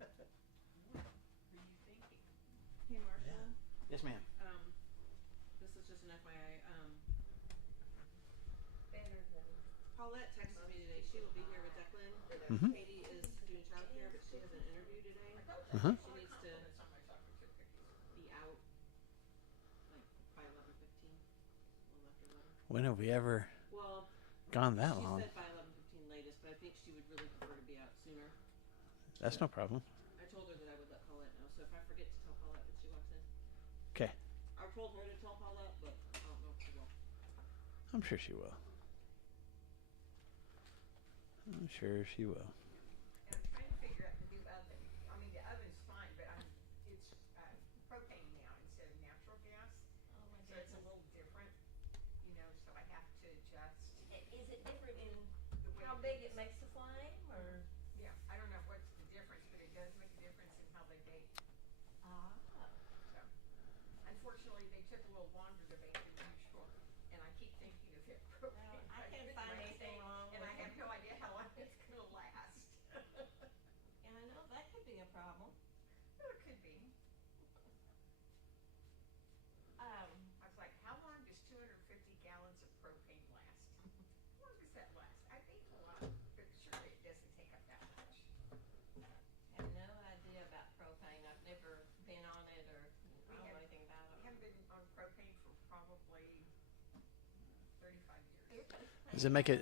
Hey, Marshall. Yes, ma'am. This is just an FYI. Paulette texted me today. She will be here with Declan. Mm-hmm. Katie is doing childcare, but she has an interview today. Uh-huh. She needs to be out like by 11:15. A little after 11. When have we ever Well, gone that she long? said by 11:15 latest, but I think she would really prefer to be out sooner. That's no problem. I told her that I would let Paulette know. So if I forget to tell Paulette when she walks in. Okay. I told her to tell Paulette, but I don't know if she will. I'm sure she will. I'm sure she will. And I'm trying to figure out the new oven. I mean, the oven's fine, but it's propane now instead of natural gas. Oh my So it's a goodness. little different, so I have to adjust Is it different in the way how big it makes the flame, or? Yeah, I don't know what's the difference, but it does make a difference in how they bake. Ah. So, unfortunately, they took a little longer to bake than usual, and I keep thinking of it propane. Well, I can't find anything wrong and I with have it. no idea how long it's gonna last. Yeah, I know that could be a problem. Well, it could be. Um, I was like, how long does 250 gallons of propane last? How long does that last? I think a lot, but surely it doesn't take up that much. have no idea about propane. I've never been on it or I don't know anything about We it. haven't been on propane for probably 35 years. Does it make a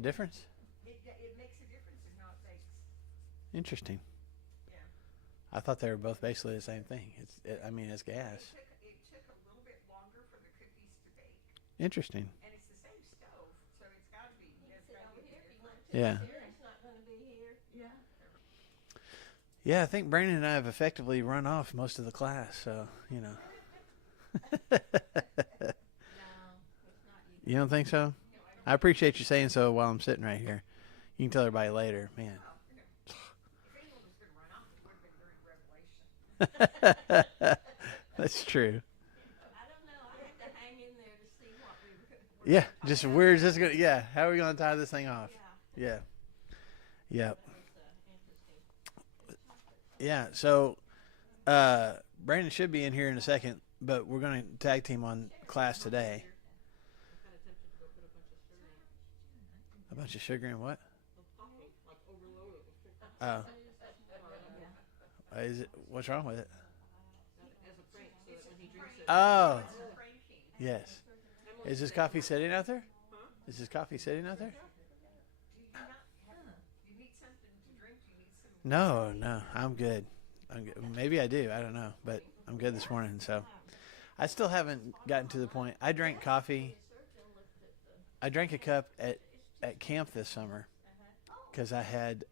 difference? It makes a difference in how it bakes. Interesting. Yeah. I thought they were both basically the same thing. It's gas. It took a little bit longer for the cookies to bake, Interesting. and it's the same stove, so it's got to be. You can It's sit got over to be here if you want different. to. Yeah. Sarah's not gonna be here. Yeah. Yeah, I think Brandon and I have effectively run off most of the class, so you know. No, it's not you. You don't think so? I appreciate you saying so while I'm sitting right here. You can tell everybody later, man. If anyone was going to run off, it would have been during Revelation. That's true. I don't know. I have to hang in there to see what we. Yeah, just where's this gonna? Yeah, how are we gonna tie this thing off? Yeah. Yeah. Yep. That was interesting. Yeah. So, Brandon should be in here in a second, but we're gonna tag team on class today. I'm kind of tempted to go put a bunch of sugar in A bunch of sugar and what? the coffee, like overload it with sugar. Oh, is it? What's wrong with it? As a prank, so that when he drinks it. Oh, It's pranking. yes. Is this coffee sitting out there? Huh? Is this coffee sitting out there? Do you not do you need something to drink? Do you need some? No, I'm good. I'm good. Maybe I do. I don't know, but I'm good this morning. So, I still haven't gotten to the point. I drank coffee. I drank a cup at camp this summer because I had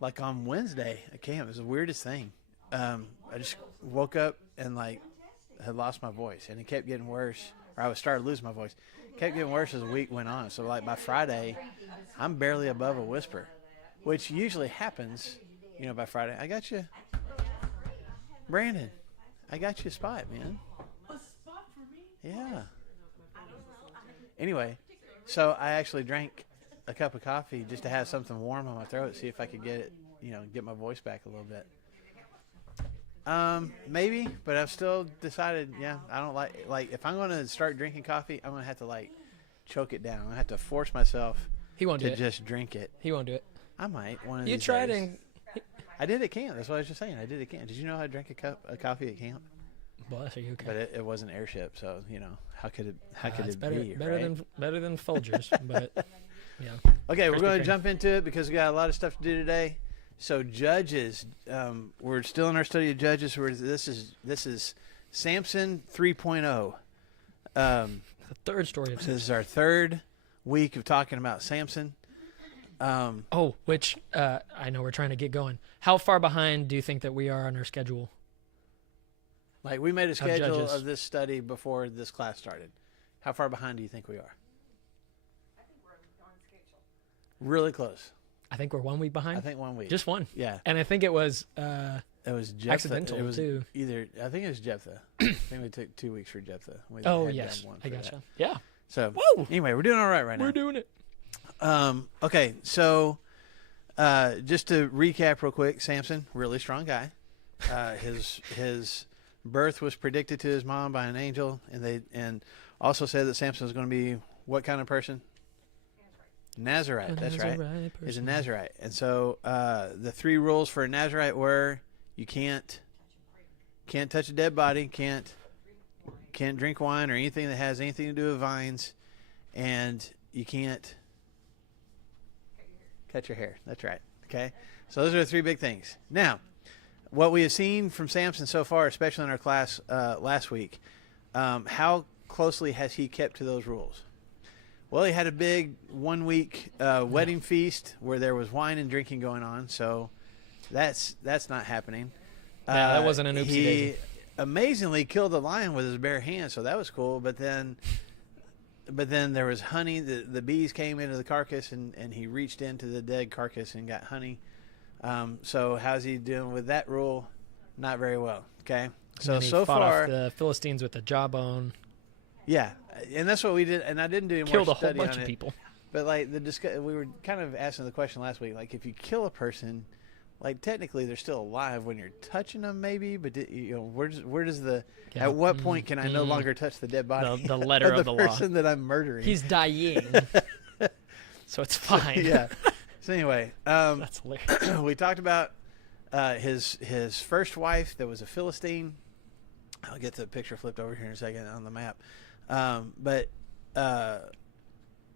like on Wednesday at camp. It was the weirdest thing. I just woke up and like had lost my voice, and it kept getting worse. Or I was starting to lose my voice. It kept getting worse as the week went on. So like by Friday, I'm barely above a whisper, which usually happens, by Friday. I got you, Brandon. I got you a spot, man. A spot for me? Yeah. Anyway, so I actually drank a cup of coffee just to have something warm on my throat, see if I could get it, get my voice back a little bit. Maybe, but I've still decided, I don't like if I'm going to start drinking coffee, I'm going to have to choke it down. I'm going to have to force myself He won't do to it. just drink it. He won't do it. I might one of You these tried days. and I did at camp. That's what I was just saying. I did at camp. Did you know I drank a cup of coffee at camp? bless. Are you okay? But it wasn't airship, so how could it It's it better, be? better right? than Folgers, but yeah. Okay, we're Krispy going to Kreme. jump into it because we got a lot of stuff to do today. So Judges, we're still in our study of Judges. This is Samson 3.0. The third story of So this is our third week of talking about Samson. which I know we're trying to get going. How far behind do you think that we are on our schedule? Like we made a schedule Judges. of this study before this class started. How far behind do you think we are? I think we're on schedule. Really close. I think we're 1 week behind. I think 1 week. Just one. Yeah. And I think it was It was Jephthah. accidental It was too. I think it was Jephthah. I think we took 2 weeks for Jephthah. We Oh had yes, done one I for gotcha. that. Yeah. So Whoa. anyway, we're doing all right right now. We're doing it. Okay, so just to recap real quick, Samson, really strong guy. His birth was predicted to his mom by an angel, and also said that Samson was going to be what kind of person? Nazarite. That's right. He's a Nazarite. And so the 3 rules for a Nazarite were you can't touch a dead body, can't drink wine or anything that has anything to do with vines, and you can't cut your hair. That's right. Okay? So those are the 3 big things. Now, what we have seen from Samson so far, especially in our class last week, how closely has he kept to those rules? Well, he had a big 1-week wedding feast where there was wine and drinking going on, so that's not happening. Yeah, that wasn't an oopsie daisy. He amazingly killed a lion with his bare hands, so that was cool. But then there was honey. The bees came into the carcass, and he reached into the dead carcass and got honey. So how's he doing with that rule? Not very well. Okay. So fought far, off the Philistines with a jawbone. Yeah, and that's what we did. And I didn't do any Killed more a whole study bunch on of it. people. But like we were kind of asking the question last week, like if you kill a person, like technically they're still alive when you're touching them, maybe. But where does the at what point can I no longer touch the dead body? The letter of the law. Person that I'm murdering. He's dying, so it's fine. Yeah. So anyway, That's hilarious. we talked about his first wife that was a Philistine. I'll get the picture flipped over here in a second on the map. But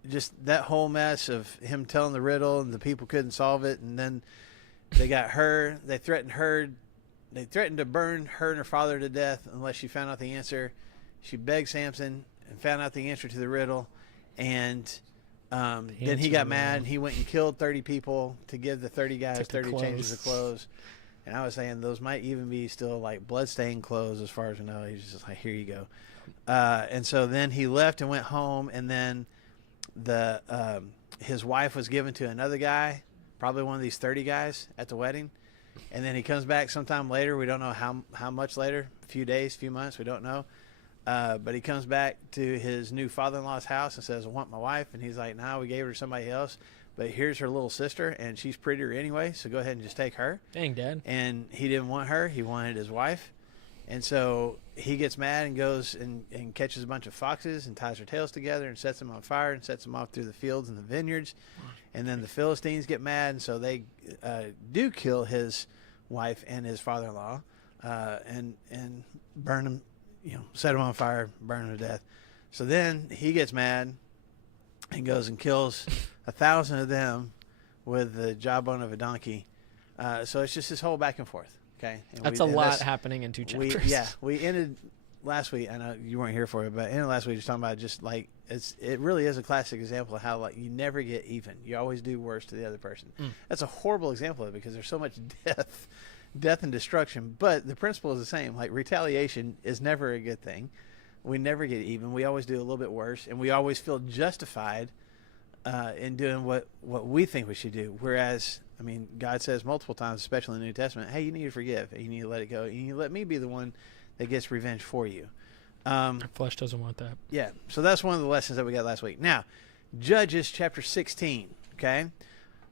just that whole mess of him telling the riddle and the people couldn't solve it, and then they got her. They threatened to burn her and her father to death unless she found out the answer. She begged Samson and found out the answer to the riddle, and then he got mad and he went and killed 30 people to give the 30 guys 30 changes of clothes. And I was saying those might even be still like bloodstained clothes as far as I know. He's just like, here you go. And so then he left and went home, and then his wife was given to another guy, probably one of these 30 guys at the wedding. And then he comes back sometime later. We don't know how much later, a few days, few months, we don't know. But he comes back to his new father-in-law's house and says, I want my wife. And he's like, no, we gave her to somebody else. But here's her little sister, and she's prettier anyway, so go ahead and just take her. Dang, Dad. And he didn't want her. He wanted his wife. And so he gets mad and goes and catches a bunch of foxes and ties their tails together and sets them on fire and sets them off through the fields and the vineyards. And then the Philistines get mad, and so they do kill his wife and his father-in-law and burn them, set them on fire, burn them to death. So then he gets mad and goes and kills 1,000 of them with the jawbone of a donkey. So it's just this whole back and forth. Okay, and That's a lot happening in 2 chapters. We ended last week. I know you weren't here for it, but ended last week just talking about just like it really is a classic example of how like you never get even. You always do worse to the other person. That's a horrible example of it because there's so much death and destruction. But the principle is the same. Like retaliation is never a good thing. We never get even. We always do a little bit worse, and we always feel justified in doing what we think we should do. Whereas, I mean, God says multiple times, especially in the New Testament, hey, you need to forgive. You need to let it go. You need to let me be the one that gets revenge for you. Flesh doesn't want that. Yeah. So that's one of the lessons that we got last week. Now, Judges chapter 16. Okay.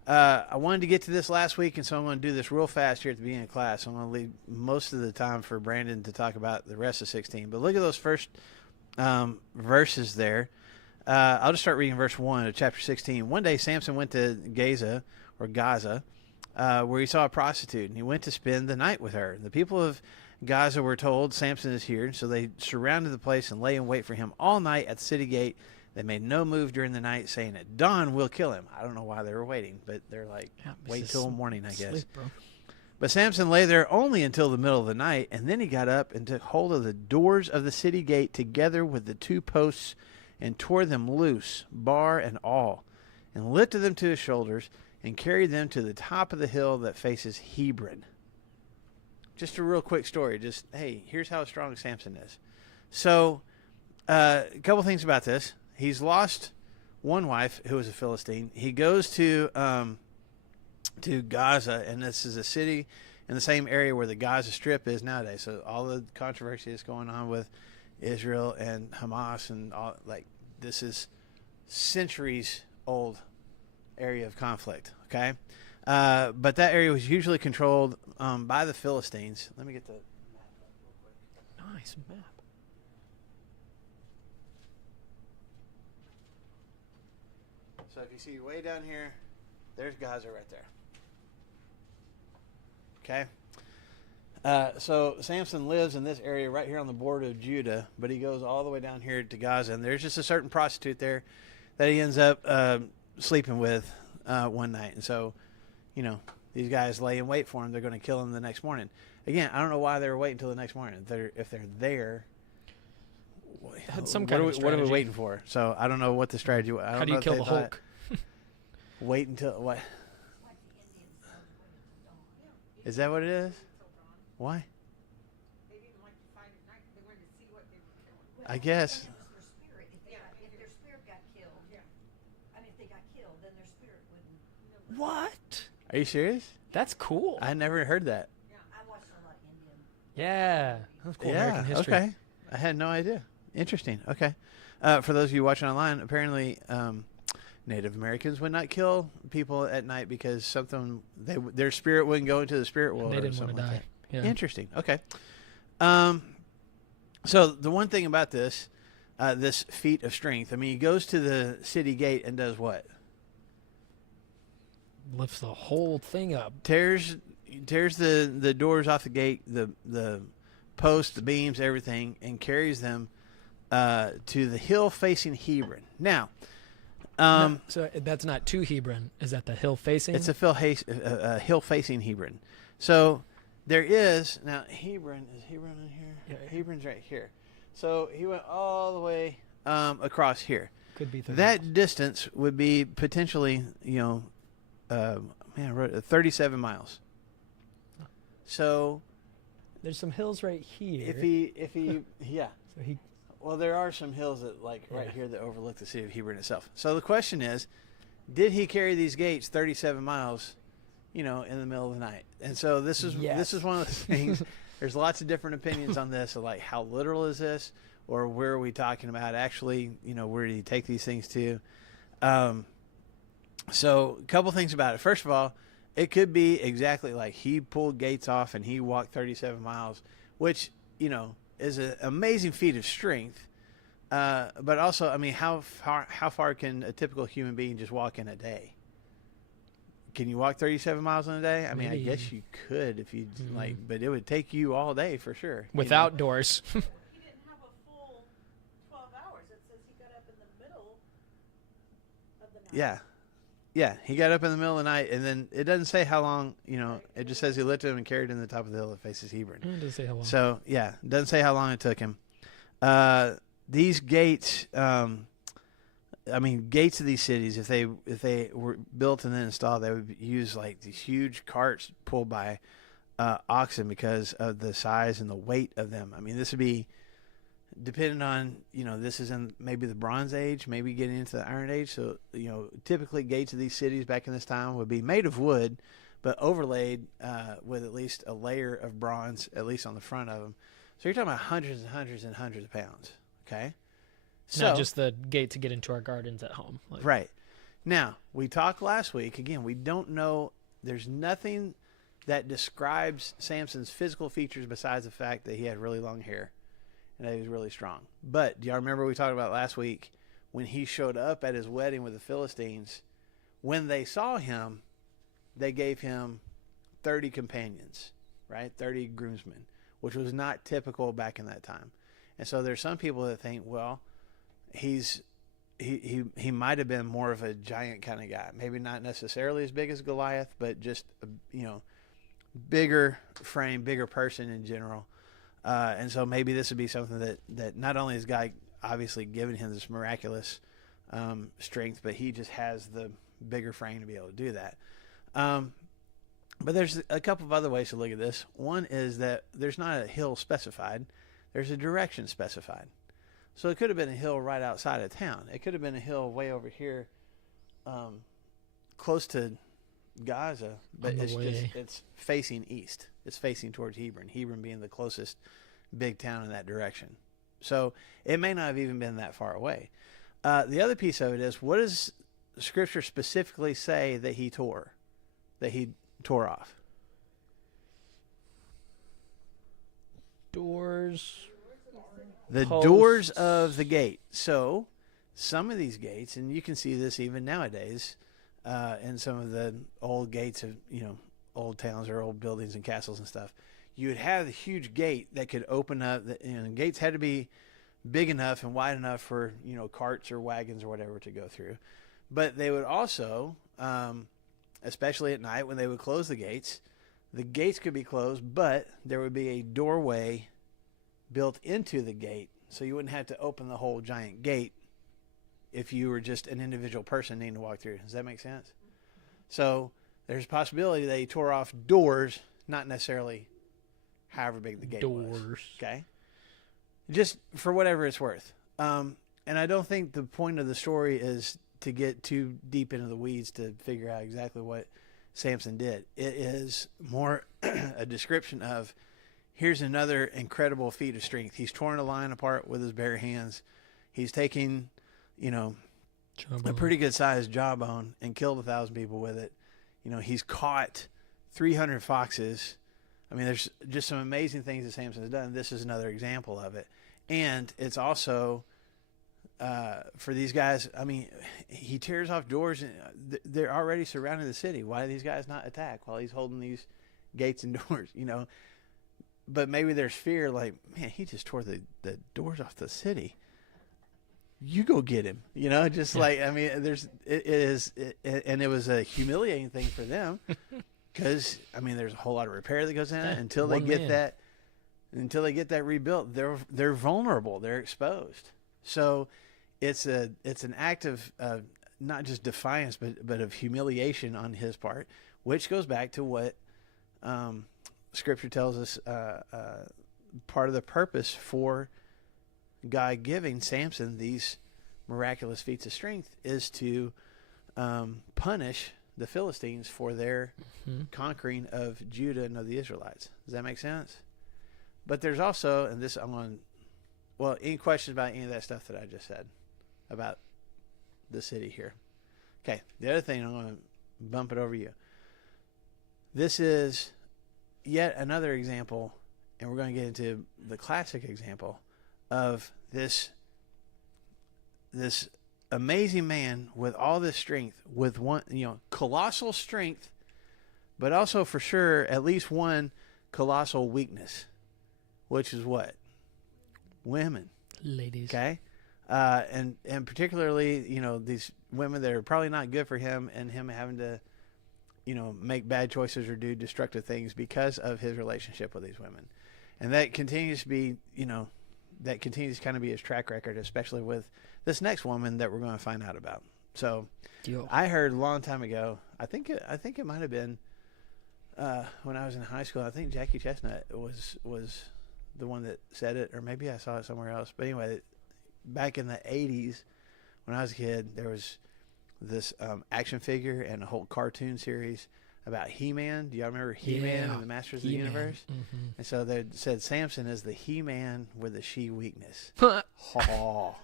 I wanted to get to this last week, and so I'm going to do this real fast here at the beginning of class. I'm going to leave most of the time for Brandon to talk about the rest of 16. But look at those first verses there. I'll just start reading verse 1 of chapter 16. One day Samson went to Gaza, where he saw a prostitute, and he went to spend the night with her. The people of Gaza were told, Samson is here, so they surrounded the place and lay in wait for him all night at the city gate. They made no move during the night, saying, at dawn we'll kill him. I don't know why they were waiting, but they're like, wait till morning, I guess. Sleep, bro. But Samson lay there only until the middle of the night, and then he got up and took hold of the doors of the city gate together with the 2 posts and tore them loose, bar and all, and lifted them to his shoulders and carried them to the top of the hill that faces Hebron. Just a real quick story. Just, hey, here's how strong Samson is. So, a couple things about this. He's lost one wife who was a Philistine. He goes to Gaza, and this is a city in the same area where the Gaza Strip is nowadays. So all the controversy that's going on with Israel and Hamas and all, like, this is centuries old area of conflict. Okay, But that area was usually controlled by the Philistines. Let me get the map up real quick. Nice map. So if you see way down here, there's Gaza right there. Okay. So Samson lives in this area right here on the border of Judah, but he goes all the way down here to Gaza, and there's just a certain prostitute there that he ends up sleeping with one night. And so, you know, these guys lay in wait for him. They're going to kill him the next morning. Again, I don't know why they were waiting until the next morning. If they're there, Had some kind of what are strategy. we waiting for? So I don't know what the strategy was. How do you kill the Hulk? Wait until what? Is that what it is? Why? They didn't like to fight at night. They wanted to see what they were killing. I guess. It was their spirit. If their spirit got killed, I mean, if they got killed, then their spirit wouldn't. What? Are you serious? That's cool. I never heard that. I watched a lot of Indian. Yeah. That's cool American history. Okay. I had no idea. Interesting. Okay. For those of you watching online, apparently Native Americans would not kill people at night because their spirit wouldn't go into the spirit world. They or didn't want something to like die. that. Yeah. Interesting. Okay. So the one thing about this feat of strength, I mean, he goes to the city gate and does what? Lifts the whole thing up. Tears the doors off the gate, the posts, the beams, everything, and carries them to the hill facing Hebron. Now, So that's not to Hebron. Is that the hill facing? it's a hill facing Hebron. So there is now Hebron. Is Hebron in here? Yeah. Hebron's right here. So he went all the way across here. Could be 30 That miles. distance would be potentially, I wrote 37 miles. So There's some hills right here. if he, yeah. So he Well, there are some hills that right Yeah. here that overlook the city of Hebron itself. So the question is, did he carry these gates 37 miles, in the middle of the night? And so this is one of those things. There's lots of different opinions on this, of like how literal is this, or where are we talking about actually? Where did he take these things to? So a couple things about it. First of all, it could be exactly like he pulled gates off and he walked 37 miles, which is an amazing feat of strength. But also, I mean, how far can a typical human being just walk in a day? Can you walk 37 miles in a day? I mean, I Maybe. guess you could if you but it would take you all day for sure. without doors. He didn't have a full 12 hours. It says he got up in the middle of the night. Yeah, he got up in the middle of the night, and then it doesn't say how long. It just says he lifted him and carried him to the top of the hill that faces Hebron. It doesn't say how long. So yeah, it doesn't say how long it took him. These gates, gates of these cities, if they were built and then installed, they would use like these huge carts pulled by oxen because of the size and the weight of them. I mean, this would be depending on this is in maybe the Bronze Age, maybe getting into the Iron Age. So typically gates of these cities back in this time would be made of wood, but overlaid with at least a layer of bronze, at least on the front of them. So you're talking about hundreds and hundreds and hundreds of pounds. Okay, It's not just the gate to get into our gardens at home. Like, right. Now, we talked last week. Again, we don't know. There's nothing that describes Samson's physical features besides the fact that he had really long hair and that he was really strong. But do y'all remember we talked about last week when he showed up at his wedding with the Philistines? When they saw him, they gave him 30 companions, right? 30 groomsmen, which was not typical back in that time. And so there's some people that think, well, he might have been more of a giant kind of guy. Maybe not necessarily as big as Goliath, but just bigger frame, bigger person in general. And so maybe this would be something that not only is God obviously given him this miraculous strength, but he just has the bigger frame to be able to do that. But there's a couple of other ways to look at this. One is that there's not a hill specified. There's a direction specified. So it could have been a hill right outside of town. It could have been a hill way over here, close to Gaza, but it's facing east. It's facing towards Hebron. Hebron being the closest big town in that direction. So it may not have even been that far away. The other piece of it is, what does Scripture specifically say that he tore? that he tore off? Doors. The Posts. doors of the gate. So some of these gates, and you can see this even nowadays in some of the old gates of, old towns or old buildings and castles and stuff, you would have the huge gate that could open up. And gates had to be big enough and wide enough for, carts or wagons or whatever to go through. But they would also, especially at night when they would close the gates could be closed, but there would be a doorway built into the gate, so you wouldn't have to open the whole giant gate if you were just an individual person needing to walk through. Does that make sense? So there's a possibility that he tore off doors, not necessarily however big the gate was. Okay? Just for whatever it's worth. And I don't think the point of the story is to get too deep into the weeds to figure out exactly what Samson did. It is more a description of, here's another incredible feat of strength. He's torn a lion apart with his bare hands. He's taken, a pretty good sized jawbone and killed 1,000 people with it. He's caught 300 foxes. I mean, there's just some amazing things that Samson has done. This is another example of it. And it's also, for these guys, I mean, he tears off doors. And they're already surrounding the city. Why do these guys not attack while he's holding these gates and doors, But maybe there's fear, like, man, he just tore the doors off the city. You go get him, like, I mean, and it was a humiliating thing for them because, I mean, there's a whole lot of repair that goes in it until they get that rebuilt. They're vulnerable. They're exposed. So it's an act of not just defiance, but of humiliation on his part, which goes back to what Scripture tells us part of the purpose for God giving Samson these miraculous feats of strength is to punish the Philistines for their conquering of Judah and of the Israelites. Does that make sense? But there's also, and this I'm on, well, any questions about any of that stuff that I just said about the city here? Okay, the other thing, I'm going to bump it over you. This is yet another example, and we're going to get into the classic example of this amazing man with all this strength, with one, colossal strength, but also for sure at least one colossal weakness, which is what? Women. Ladies. Okay? And particularly, these women that are probably not good for him, and him having to, make bad choices or do destructive things because of his relationship with these women. And that continues to be, that continues to kind of be his track record, especially with this next woman that we're going to find out about. So I heard a long time ago, I think it might have been when I was in high school. I think Jackie Chestnut was the one that said it, or maybe I saw it somewhere else. But anyway, back in the 80s, when I was a kid, there was this action figure and a whole cartoon series about He-Man. Do y'all remember He-Man and the Masters of the Universe? Mm-hmm. And so they said Samson is the He-Man with a she weakness. Oh,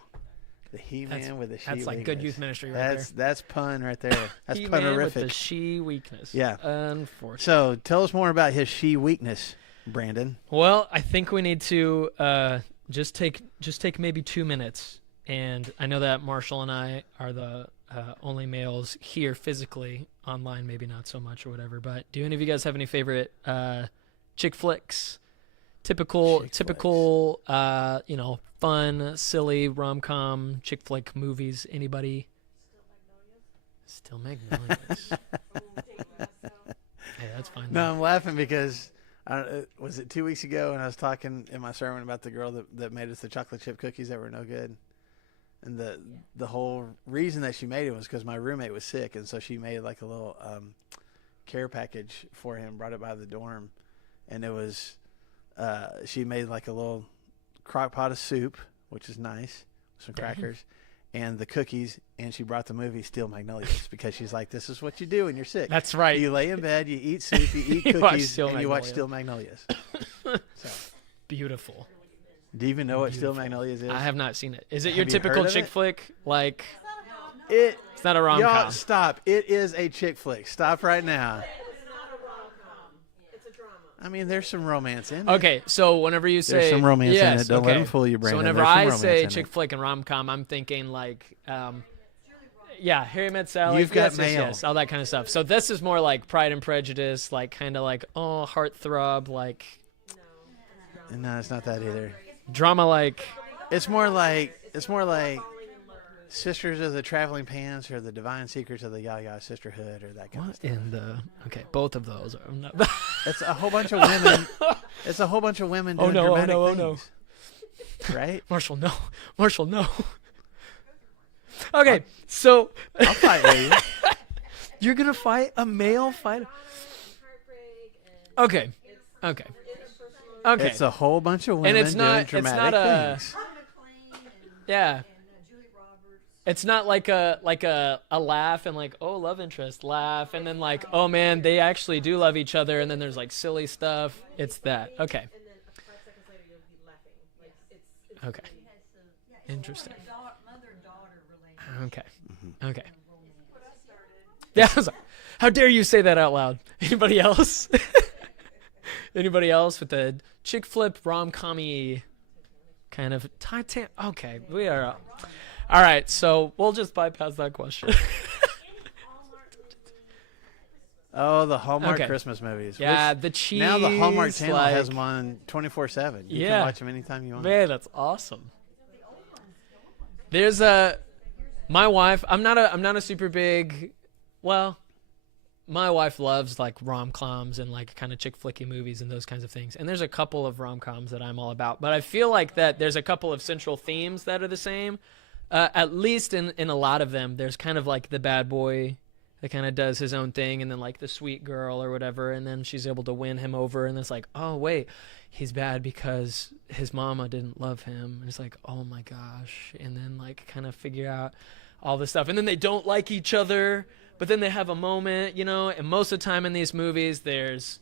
the He-Man with a she weakness. That's like good youth ministry right there. That's pun right there. That's He-Man punerific. with the she weakness. Yeah. Unfortunately. So tell us more about his she weakness, Brandon. Well, I think we need to just take maybe 2 minutes. And I know that Marshall and I are the only males here physically. Online, maybe not so much or whatever. But do any of you guys have any favorite chick flicks? Typical, fun, silly rom-com chick flick movies. Anybody? Still Magnolias. Hey, that's fine. No, I'm laughing because was it 2 weeks ago when I was talking in my sermon about the girl that made us the chocolate chip cookies that were no good. And the whole reason that she made it was because my roommate was sick, and so she made like a little care package for him, brought it by the dorm, and it was she made like a little crock pot of soup, which is nice, some crackers, and the cookies, and she brought the movie Steel Magnolias because she's like, this is what you do when you're sick. That's right. You lay in bed, you eat soup, you eat cookies, and you watch Steel Magnolias. So. Beautiful. Do you even know what Steel Magnolias is? I have not seen it. Is it your typical chick flick? Like, it's not a rom-com. Y'all, stop. It is a chick flick. Stop right now. I mean, there's some romance in it. Okay, so whenever you say There's some romance in yes, it. Don't okay. let them fool you, Brandon. So whenever There's some I romance say in it. chick flick and rom com, I'm thinking like, yeah, Harry Met Sally. You've got yes, mail. yes, all that kind of stuff. So this is more like Pride and Prejudice, like kind of like heartthrob, like No, it's not that either. drama, like It's more like Sisters of the Traveling Pants or the Divine Secrets of the Yaya Sisterhood or that kind of what stuff. in the both of those are not. It's a whole bunch of women. It's a whole bunch of women doing dramatic things. Right? Marshall, no. Okay, so I'll fight with you. you're gonna fight a male fighter. Okay. It's a whole bunch of women it's not- doing it's dramatic not a- things. Yeah. Julie Roberts. It's not like a laugh and like, oh, love interest, laugh, and then like, oh man, they actually do love each other, and then there's like silly stuff. It's that. Okay. And then 5 seconds later, you'll be laughing. Like it's Okay. Yeah, it's Interesting. more like a mother-daughter relationship. Okay. Okay. Yeah. I was like, how dare you say that out loud? Anybody else? Anybody else with the chick flip rom-com-y kind of Titan? Okay, we are. All right, so we'll just bypass that question. Oh, the Hallmark Okay. Christmas movies. Yeah, Which the cheese. now the Hallmark Channel like, has them on 24/7. You Yeah. can watch them anytime you want. Man, that's awesome. There's my wife. I'm not a super big. Well, my wife loves like rom-coms and like kind of chick flicky movies and those kinds of things. And there's a couple of rom-coms that I'm all about. But I feel like that there's a couple of central themes that are the same. At least in a lot of them, there's kind of like the bad boy that kind of does his own thing, and then like the sweet girl or whatever, and then she's able to win him over, and it's like, oh wait, he's bad because his mama didn't love him, and it's like, oh my gosh, and then like kind of figure out all this stuff, and then they don't like each other, but then they have a moment, and most of the time in these movies there's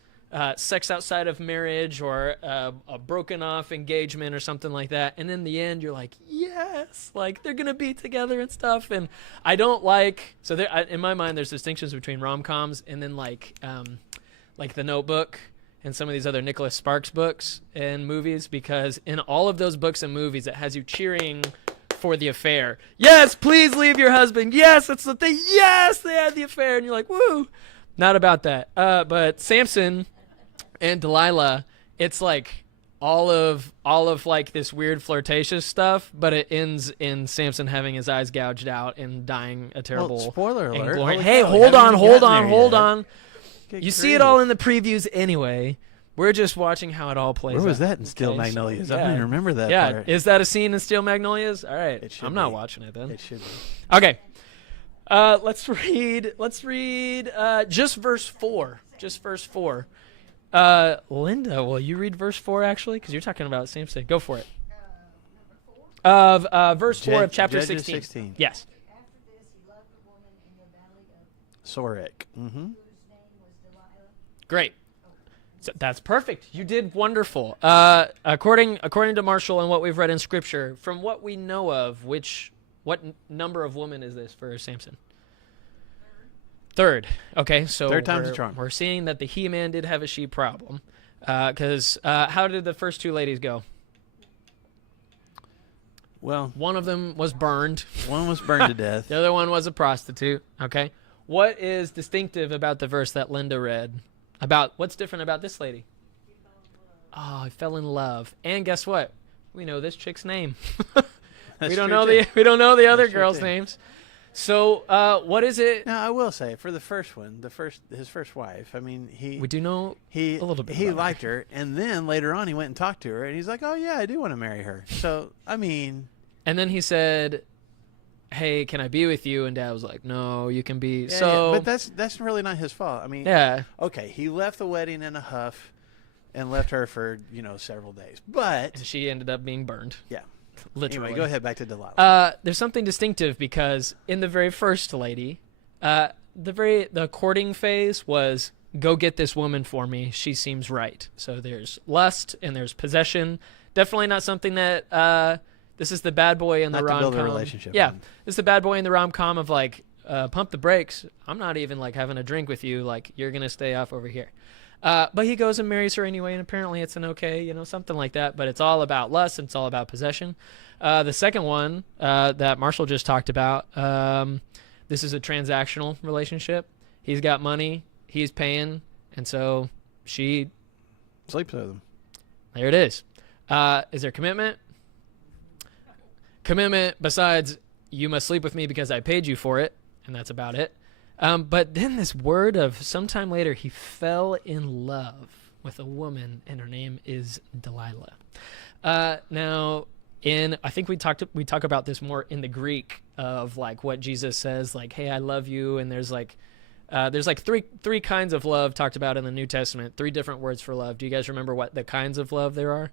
sex outside of marriage or a broken off engagement or something like that, and in the end you're like, yes, like they're gonna be together and stuff. And I don't like, so there in my mind there's distinctions between rom-coms and then like The Notebook and some of these other Nicholas Sparks books and movies, because in all of those books and movies it has you cheering for the affair. Yes, please leave your husband. Yes, that's the thing. Yes, they had the affair, and you're like, woo. Not about that. But Samson and Delilah, it's like all of like this weird flirtatious stuff, but it ends in Samson having his eyes gouged out and dying a terrible. Well, spoiler and alert. glory- Holy Hey, cow, hold haven't on, even hold gotten on, there hold yet. on. Good You see it grief. all in the previews anyway. We're just watching how it all plays out. Where was that in Steel Okay, so, Magnolias? I yeah. don't even remember that Yeah, part. is that a scene in Steel Magnolias? All right, It should I'm not be. watching it then. It should be. Okay. Let's read just verse 4. Just verse 4. Linda, will you read verse 4 actually? Because you're talking about Samson. Go for it. Of verse 4 of chapter Judges 16. Yes. After this, he loved a woman in the valley of Sorek. Mm-hmm. whose name was Delilah. Great. So that's perfect. You did wonderful. According to Marshall and what we've read in Scripture, from what we know of, what number of women is this for Samson? Third. Okay, so Third time's a charm. We're seeing that the He-Man did have a sheep problem. Because how did the first two ladies go? Well, One of them was burned. one was burned to death. The other one was a prostitute. Okay. What is distinctive about the verse that Linda read? About what's different about this lady? Oh, I fell in love. And guess what? We know this chick's name. That's we don't true, know too. the other That's true, girls' too. names. So what is it? Now I will say for the first one, his first wife. I mean, We do know he a little bit he about her. liked her, and then later on he went and talked to her, and he's like, "Oh yeah, I do want to marry her." So I mean, And then he said, "Hey, can I be with you?" And Dad was like, "No, you can be." yeah, so yeah, but that's really not his fault. I mean, yeah. okay, he left the wedding in a huff, and left her for several days. But And she ended up being burned. yeah, Literally. anyway, go ahead back to Delilah. There's something distinctive because in the very first lady, the courting phase was go get this woman for me. She seems right. So there's lust and there's possession. Definitely not something that this is the bad boy in the Not to rom-com. build a relationship Yeah, on. this is the bad boy in the rom-com of like pump the brakes. I'm not even like having a drink with you. Like you're gonna stay off over here. But he goes and marries her anyway, and apparently it's an okay, something like that. But it's all about lust, and it's all about possession. The second one that Marshall just talked about, this is a transactional relationship. He's got money, he's paying, and so she Sleeps with him. There it is. Is there commitment? Commitment besides you must sleep with me because I paid you for it, and that's about it. But then this word of sometime later, he fell in love with a woman, and her name is Delilah. Now, I think we talk about this more in the Greek of like what Jesus says, like, "Hey, I love you," and there's like three kinds of love talked about in the New Testament. 3 different words for love. Do you guys remember what the kinds of love there are?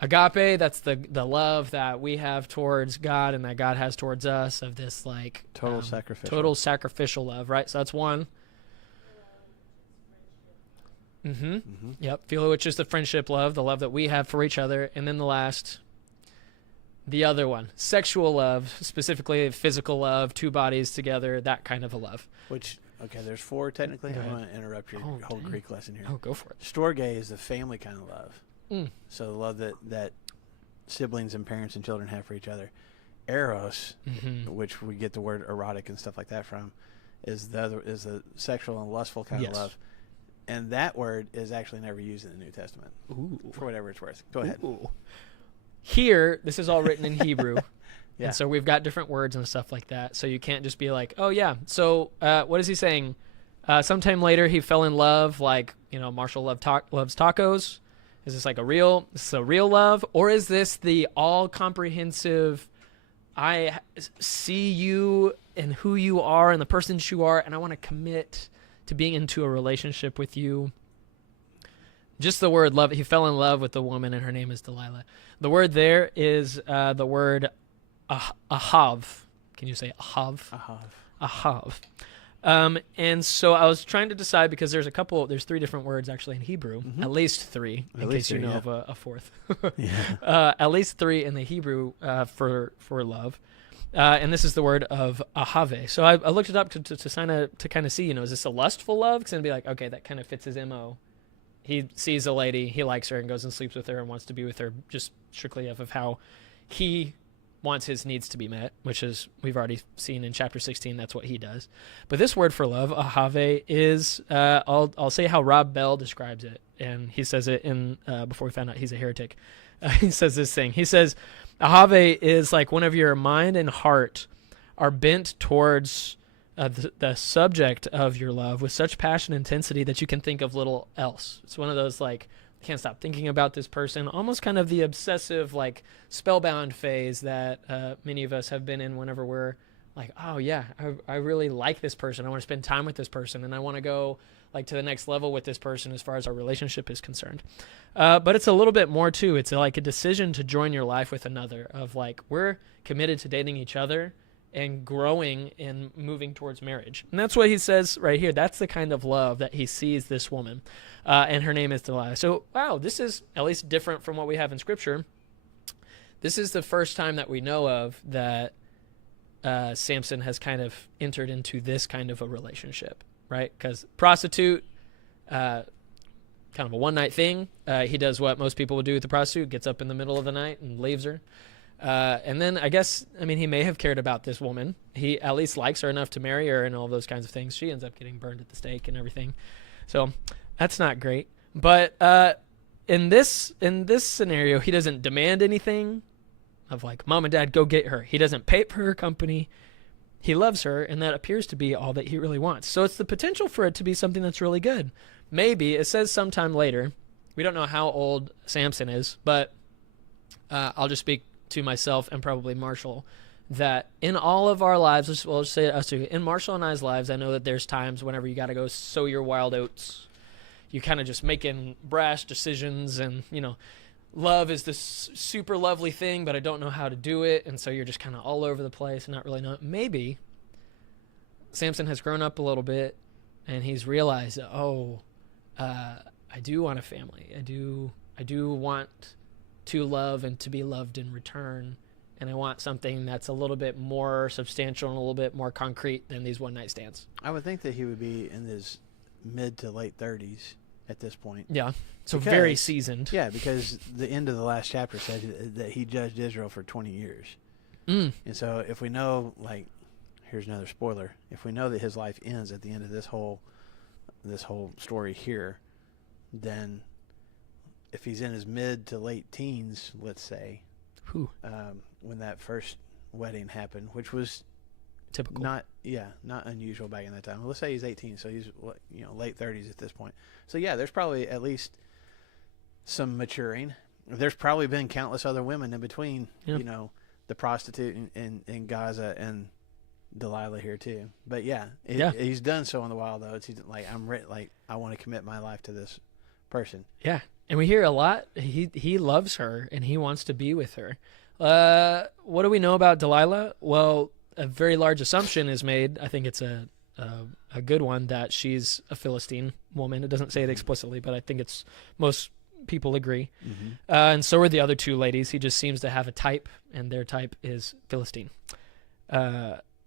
Agape, that's the love that we have towards God and that God has towards us, of this like Total sacrificial love, right? So that's one. Yep. Philo, which is the friendship love, the love that we have for each other. And then the other one, sexual love, specifically physical love, 2 bodies together, that kind of a love. Which, okay, there's 4 technically. Go I'm ahead. going to interrupt your whole dang. Greek lesson here. Oh, go for it. Storge is the family kind of love. So the love that siblings and parents and children have for each other. Eros, which we get the word erotic and stuff like that from, is the sexual and lustful kind of love. And that word is actually never used in the New Testament. Ooh. For whatever it's worth. Go ahead. Ooh. Here, this is all written in Hebrew. Yeah. And so we've got different words and stuff like that. So you can't just be like, oh, yeah. So what is he saying? Sometime later, he fell in love, like, Marshall loves tacos. Is this like a real love? Or is this the all-comprehensive, I see you and who you are and the person you are, and I want to commit to being into a relationship with you? Just the word love. He fell in love with the woman, and her name is Delilah. The word there is the word ahav. Can you say ahav? Ahav. And so I was trying to decide, because there's 3 different words actually in Hebrew, at least 3, in case you know of a fourth. At least 3 in the Hebrew for love. And this is the word of ahave. So I looked it up to kind of see, is this a lustful love? Because it'd be like, okay, that kind of fits his MO. He sees a lady, he likes her and goes and sleeps with her and wants to be with her, just strictly of how he wants his needs to be met, which is, we've already seen in chapter 16, that's what he does. But this word for love, ahave, is, I'll say how Rob Bell describes it. And he says it before we found out he's a heretic. He says this thing. He says, ahave is like whenever your mind and heart are bent towards the subject of your love with such passion and intensity that you can think of little else. It's one of those, like, I can't stop thinking about this person, almost kind of the obsessive, like, spellbound phase that many of us have been in whenever we're like, oh yeah, I really like this person. I want to spend time with this person, and I want to go like to the next level with this person as far as our relationship is concerned. But it's a little bit more too. It's like a decision to join your life with another, of like, we're committed to dating each other and growing and moving towards marriage. And that's what he says right here. That's the kind of love that he sees this woman. And her name is Delilah. So, wow, this is at least different from what we have in Scripture. This is the first time that we know of that Samson has kind of entered into this kind of a relationship, right? Because prostitute, kind of a one-night thing. He does what most people would do with the prostitute, gets up in the middle of the night and leaves her. And then he may have cared about this woman. He at least likes her enough to marry her and all those kinds of things. She ends up getting burned at the stake and everything. So that's not great. But in this scenario, he doesn't demand anything of like, mom and dad, go get her. He doesn't pay for her company. He loves her, and that appears to be all that he really wants. So it's the potential for it to be something that's really good. Maybe, it says sometime later. We don't know how old Samson is, but I'll just speak to myself and probably Marshall, that in all of our lives, we'll just say us two, in Marshall and I's lives, I know that there's times whenever you got to go sow your wild oats. You kind of just making brash decisions, and, love is this super lovely thing, but I don't know how to do it, and so you're just kind of all over the place and not really know. Maybe Samson has grown up a little bit, and he's realized, I do want a family. I do want to love and to be loved in return, and I want something that's a little bit more substantial and a little bit more concrete than these one-night stands. I would think that he would be in his mid to late 30s at this point. Yeah. So Because- very seasoned. Yeah, because the end of the last chapter said that he judged Israel for 20 years. Mm. And so if we know, like, here's another spoiler, if we know that his life ends at the end of this whole story here, then if he's in his mid to late teens, let's say, Whew. when that first wedding happened, which was Typical. not unusual back in that time. Let's say he's 18, so he's late 30s at this point. So yeah, there's probably at least some maturing. There's probably been countless other women in between, Yeah. The prostitute in Gaza and Delilah here too. But yeah, he's done so in the wild though. He's like, I want to commit my life to this person. Yeah. And we hear a lot. He loves her and he wants to be with her. What do we know about Delilah? Well, a very large assumption is made. I think it's a good one, that she's a Philistine woman. It doesn't say it explicitly, but I think it's most people agree. Mm-hmm. And so are the other two ladies. He just seems to have a type, and their type is Philistine.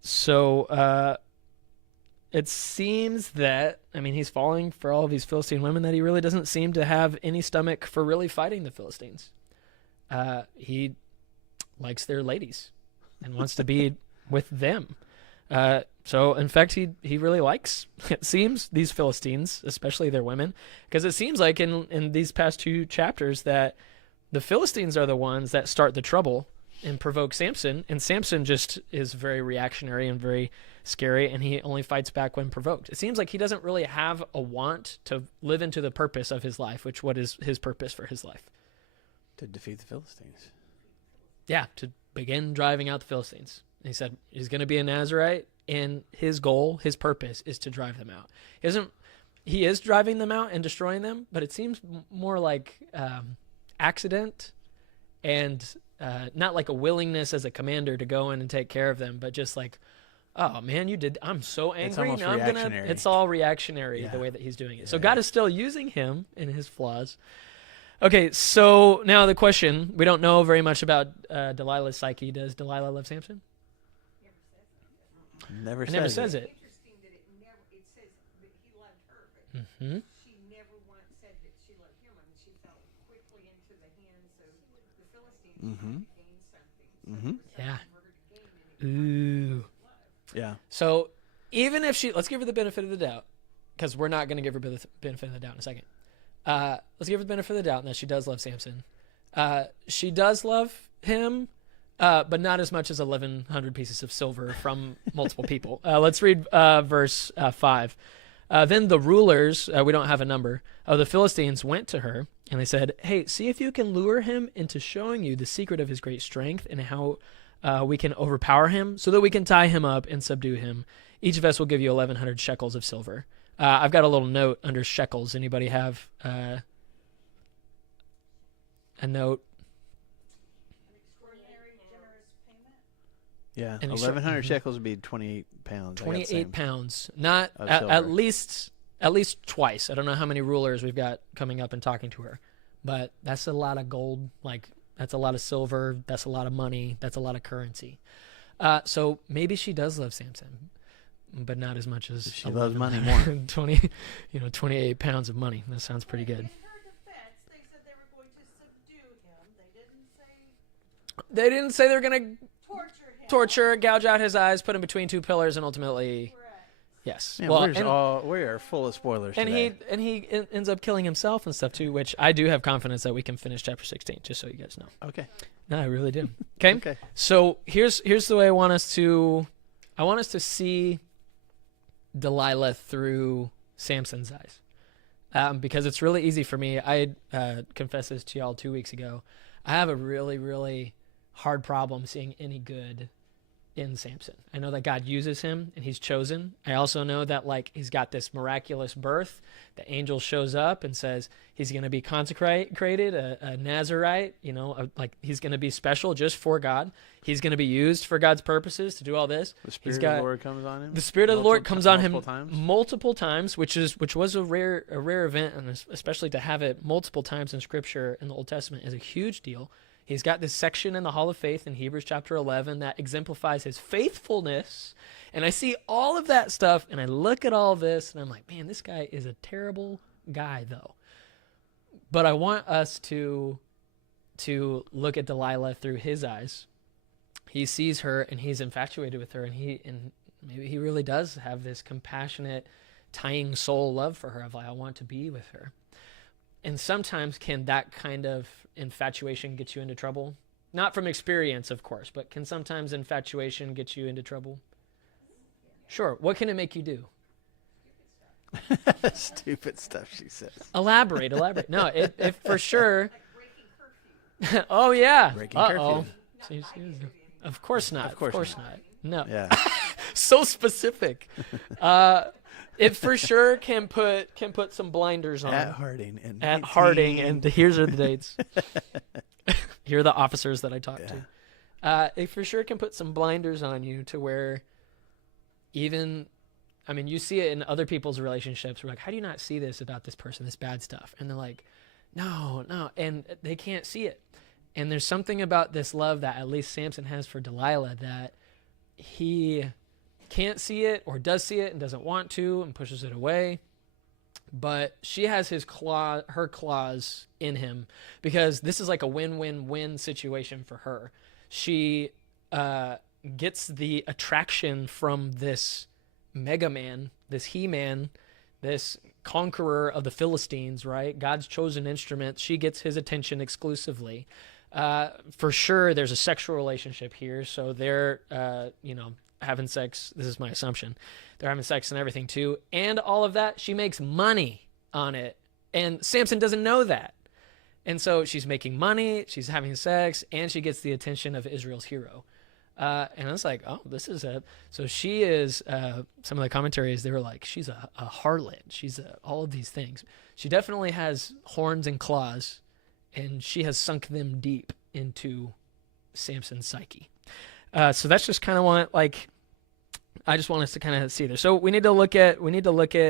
So it seems that, he's falling for all of these Philistine women, that he really doesn't seem to have any stomach for really fighting the Philistines. He likes their ladies and wants to be with them. So, in fact, he really likes, it seems, these Philistines, especially their women, because it seems like in these past two chapters that the Philistines are the ones that start the trouble and provoke Samson, and Samson just is very reactionary and very scary, and he only fights back when provoked. It seems like he doesn't really have a want to live into the purpose of his life, what is his purpose for his life? To defeat the Philistines. Yeah, to begin driving out the Philistines. And he said he's going to be a Nazirite, and his goal, his purpose, is to drive them out. He is driving them out and destroying them, but it seems more like accident and not like a willingness as a commander to go in and take care of them, but just like, oh man, I'm so angry. It's almost Now reactionary. it's all reactionary, the way that he's doing it. So God is still using him in his flaws. Okay, so now the question, we don't know very much about Delilah's psyche. Does Delilah love Samson? Never It never says it. it. Interesting that it says that he loved her, but Hmm. she never once said that she loved him. I mean, she fell quickly into the hands of the Philistines Mhm. to gain something. So Mhm. there was Yeah. something for her to gain, and it Ooh. Yeah. So even if let's give her the benefit of the doubt, because we're not going to give her the benefit of the doubt in a second. Let's give her the benefit of the doubt that she does love Samson. She does love him, but not as much as 1,100 pieces of silver from multiple people. Let's read verse 5. Then the rulers, we don't have a number, of the Philistines went to her, and they said, hey, see if you can lure him into showing you the secret of his great strength and how we can overpower him so that we can tie him up and subdue him. Each of us will give you 1,100 shekels of silver. I've got a little note under shekels. Anybody have a note? Extraordinary generous payment. Yeah. And 1,100 shekels would be 28 pounds. I got the 28 same. pounds. Not Of at silver. least twice. I don't know how many rulers we've got coming up and talking to her, but that's a lot of gold. Like, that's a lot of silver. That's a lot of money. That's a lot of currency. So maybe she does love Samson, but not as much as She loves money 28 pounds of money. That sounds pretty good. In her defense, they said they were going to subdue him. They didn't say they were going to torture him. torture, gouge out his eyes, put him between two pillars, and ultimately, Correct. yes. Man, Well, we are full of spoilers and today. he ends up killing himself and stuff too, which I do have confidence that we can finish chapter 16, just so you guys know. Okay. No, I really do. Okay. Okay. So here's the way I want us to see Delilah through Samson's eyes, because it's really easy for me. I confessed this to y'all 2 weeks ago. I have a really, really hard problem seeing any good in Samson. I know that God uses him and he's chosen. I also know that he's got this miraculous birth. The angel shows up and says he's going to be consecrated, a Nazirite, he's going to be special just for God. He's going to be used for God's purposes to do all this. The Spirit of the Lord comes on him. The Spirit of the Lord comes on him times? multiple times, which was a rare event, and especially to have it multiple times in Scripture in the Old Testament is a huge deal. He's got this section in the Hall of Faith in Hebrews chapter 11 that exemplifies his faithfulness. And I see all of that stuff, and I look at all this, and I'm like, man, this guy is a terrible guy, though. But I want us to look at Delilah through his eyes. He sees her, and he's infatuated with her, and maybe he really does have this compassionate, tying soul love for her of like, I want to be with her. And sometimes can that kind of infatuation get you into trouble? Not from experience, of course, but can sometimes infatuation get you into trouble? Sure. What can it make you do? Stupid stuff, she says. Elaborate. No, it for sure. Oh, yeah. Breaking Uh-oh. curfew. Of course not. Of course not. No. Yeah. So specific. It for sure can put some blinders on. At Harding. And here's are the dates. Here are the officers that I talked to. It for sure can put some blinders on you to where even, I mean, you see it in other people's relationships. We're like, how do you not see this about this person, this bad stuff? And they're like, no. And they can't see it. And there's something about this love that at least Samson has for Delilah that he can't see it or does see it and doesn't want to and pushes it away. But she has her claws in him because this is like a win-win-win situation for her. She gets the attraction from this Mega Man, this He-Man, this conqueror of the Philistines, right? God's chosen instrument. She gets his attention exclusively. For sure, there's a sexual relationship here. So they're, having sex. This is my assumption. They're having sex and everything too. And all of that, she makes money on it. And Samson doesn't know that. And so she's making money, she's having sex, and she gets the attention of Israel's hero. And I was like, oh, this is it. So she is, some of the commentaries, they were like, she's a harlot. She's all of these things. She definitely has horns and claws, and she has sunk them deep into Samson's psyche. So that's just kind of I just want us to kind of see there. So we need to look at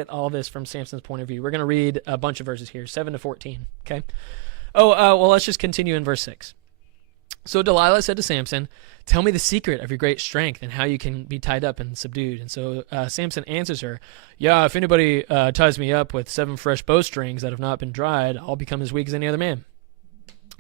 all this from Samson's point of view. We're going to read a bunch of verses here, 7 to 14. Okay. Well, let's just continue in verse 6. So Delilah said to Samson, "Tell me the secret of your great strength and how you can be tied up and subdued." And so Samson answers her, "Yeah, if anybody ties me up with 7 fresh bowstrings that have not been dried, I'll become as weak as any other man."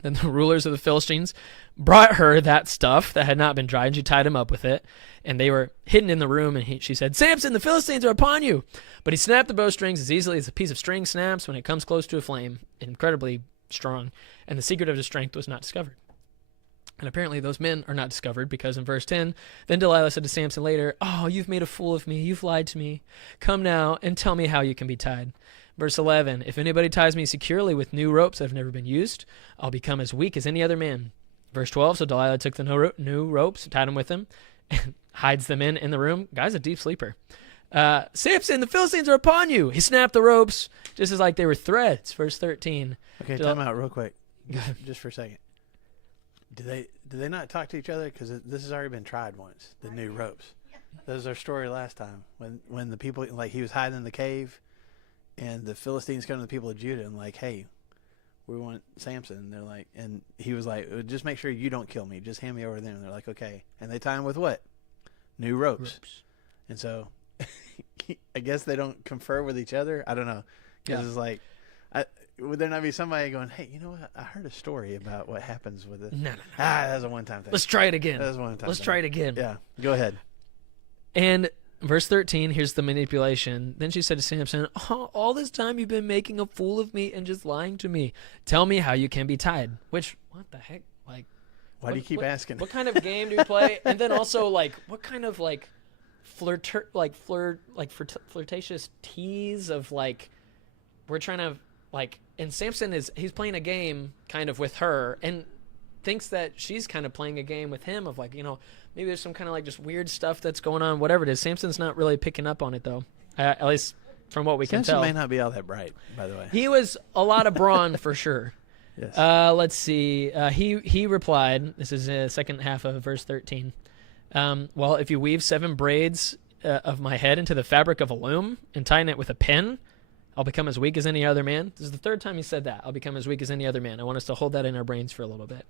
Then the rulers of the Philistines brought her that stuff that had not been dried, and she tied him up with it. And they were hidden in the room, and she said, "Samson, the Philistines are upon you." But he snapped the bowstrings as easily as a piece of string snaps when it comes close to a flame, incredibly strong. And the secret of his strength was not discovered. And apparently those men are not discovered because in verse 10, then Delilah said to Samson later, "Oh, you've made a fool of me. You've lied to me. Come now and tell me how you can be tied." Verse 11, "If anybody ties me securely with new ropes that have never been used, I'll become as weak as any other man." Verse 12, so Delilah took the new ropes, tied them with him, and hides them in the room. Guy's a deep sleeper. "Samson, the Philistines are upon you." He snapped the ropes just as like they were threads. Verse 13. Okay, time out real quick, just for a second. Do they not talk to each other? Because this has already been tried once. The new ropes. That was our story last time when the people, like, he was hiding in the cave, and the Philistines come to the people of Judah and like, "Hey, we want Samson." And they're like, and he was like, "Just make sure you don't kill me. Just hand me over to them." And they're like, "Okay." And they tie him with what? New ropes. And so I guess they don't confer with each other. I don't know. Because it's like, would there not be somebody going, "Hey, you know what? I heard a story about what happens with it." No. That was a one-time thing. Let's try it again. That was a one-time Let's thing. try it again. Yeah, go ahead. And verse 13, here's the manipulation. Then she said to Samson, "Oh, all this time you've been making a fool of me and just lying to me. Tell me how you can be tied." Which, what the heck? Like, Why do you keep asking? What kind of game do we play? And then also, like, what kind of like flirtatious tease of like, we're trying to like, and Samson he's playing a game kind of with her and thinks that she's kind of playing a game with him of like, maybe there's some kind of like just weird stuff that's going on, whatever it is. Samson's not really picking up on it though, at least from what we can tell. Samson may not be all that bright, by the way. He was a lot of brawn for sure. Yes. Let's see. He replied, this is the second half of verse 13. "Well, if you weave 7 braids of my head into the fabric of a loom and tighten it with a pin, I'll become as weak as any other man." This is the third time he said that. "I'll become as weak as any other man." I want us to hold that in our brains for a little bit.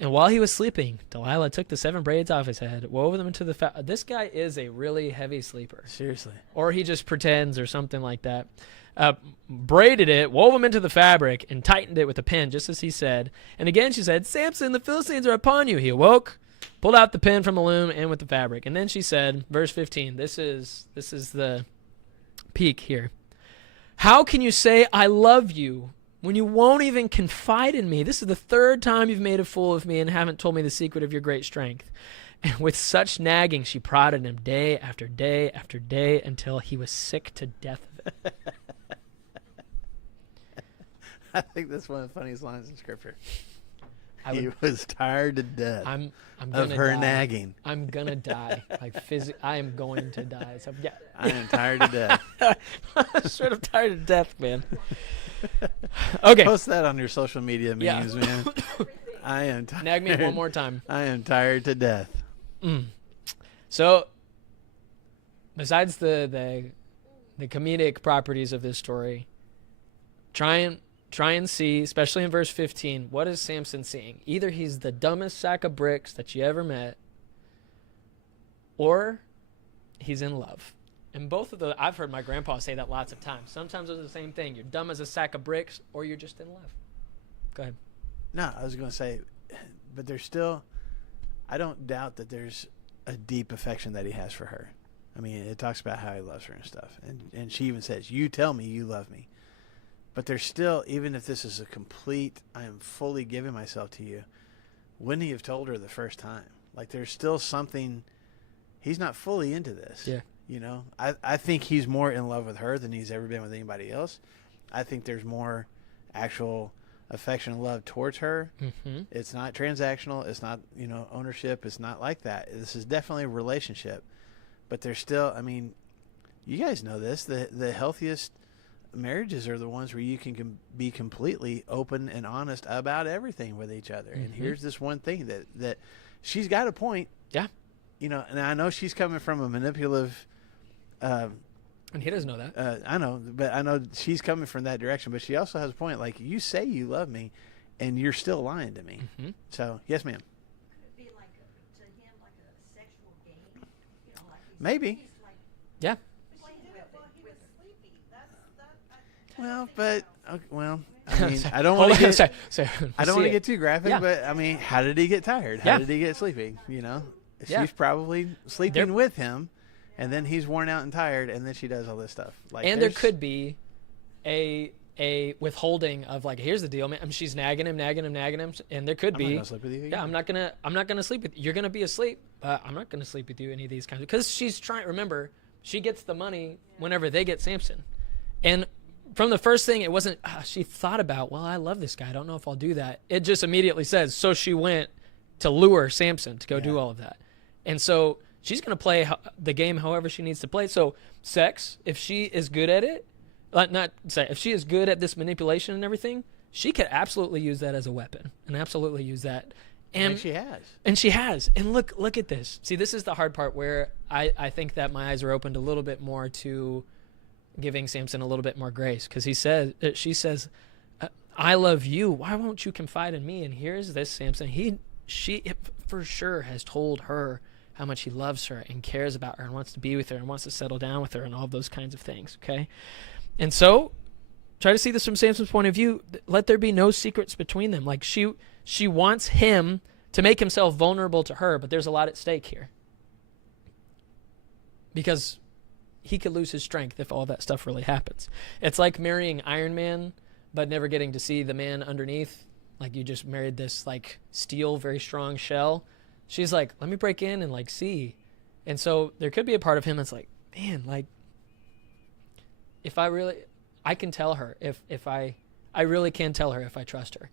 And while he was sleeping, Delilah took the 7 braids off his head, wove them into the this guy is a really heavy sleeper. Seriously. Or he just pretends or something like that. Braided it, wove them into the fabric, and tightened it with a pin, just as he said. And again she said, Samson, the Philistines are upon you. He awoke, pulled out the pin from the loom and with the fabric. And then she said, verse 15, this is the peak here. How can you say I love you when you won't even confide in me? This is the 3rd time you've made a fool of me and haven't told me the secret of your great strength. And with such nagging, she prodded him day after day after day until he was sick to death of it. I think that's one of the funniest lines in Scripture. He was tired to death I'm of gonna her die. nagging. I'm gonna die. I am going to die. So yeah. I am tired to death. I'm sort of tired to death, man. Okay. Post that on your social media Yeah. memes, man. I am tired. Nag me one more time. I am tired to death. So, besides the comedic properties of this story, try and see, especially in verse 15, what is Samson seeing? Either he's the dumbest sack of bricks that you ever met, or he's in love. And both of those, I've heard my grandpa say that lots of times. Sometimes it's the same thing. You're dumb as a sack of bricks, or you're just in love. Go ahead. No, I was going to say, but there's still, I don't doubt that there's a deep affection that he has for her. I mean, it talks about how he loves her and stuff. And she even says, you tell me you love me. But there's still, even if this is a complete, I am fully giving myself to you, wouldn't he have told her the first time? Like, there's still something, he's not fully into this. Yeah. You know, I think he's more in love with her than he's ever been with anybody else. I think there's more actual affection and love towards her. Mm-hmm. It's not transactional. It's not, ownership. It's not like that. This is definitely a relationship. But there's still, I mean, you guys know this, the healthiest marriages are the ones where you can be completely open and honest about everything with each other. And here's this one thing that she's got a point. Yeah. And I know she's coming from a manipulative, And he doesn't know that. I know, but I know she's coming from that direction, but she also has a point. Like, you say you love me and you're still lying to me. Mm-hmm. So yes, ma'am. Could it be like to him like a sexual game? Like Maybe. he's like Yeah. playing with it. Well, but I mean, I don't Hold want to on, get so I don't see want to it. get too graphic, Yeah. but I mean, how did he get tired? How Yeah. did he get sleepy? Yeah. She's probably sleeping There- with him, and then he's worn out and tired, and then she does all this stuff. Like, And there there's- could be a withholding of, like, here's the deal, man. She's nagging him, and there could I'm be. not gonna sleep with you. Yeah, I'm not gonna sleep with you. You're gonna be asleep, but I'm not gonna sleep with you. Any of these kinds of, because she's trying. Remember, she gets the money whenever they get Samson, and from the first thing, it wasn't. She thought about, well, I love this guy. I don't know if I'll do that. It just immediately says, so she went to lure Samson to go do all of that, and so she's gonna play the game however she needs to play. So sex, if she is good at it, if she is good at this manipulation and everything, she could absolutely use that as a weapon and absolutely use that. And she has. And she has. And look at this. See, this is the hard part where I think that my eyes are opened a little bit more to giving Samson a little bit more grace, because she says, I love you. Why won't you confide in me? And here's this Samson. She for sure has told her how much he loves her and cares about her and wants to be with her and wants to settle down with her and all those kinds of things. Okay. And so try to see this from Samson's point of view. Let there be no secrets between them. Like, she wants him to make himself vulnerable to her, but there's a lot at stake here, because he could lose his strength if all that stuff really happens. It's like marrying Iron Man, but never getting to see the man underneath. Like, you just married this, like, steel, very strong shell. She's like, let me break in and, like, see. And so there could be a part of him that's like, man, like, if I can tell her if I really can tell her if I trust her.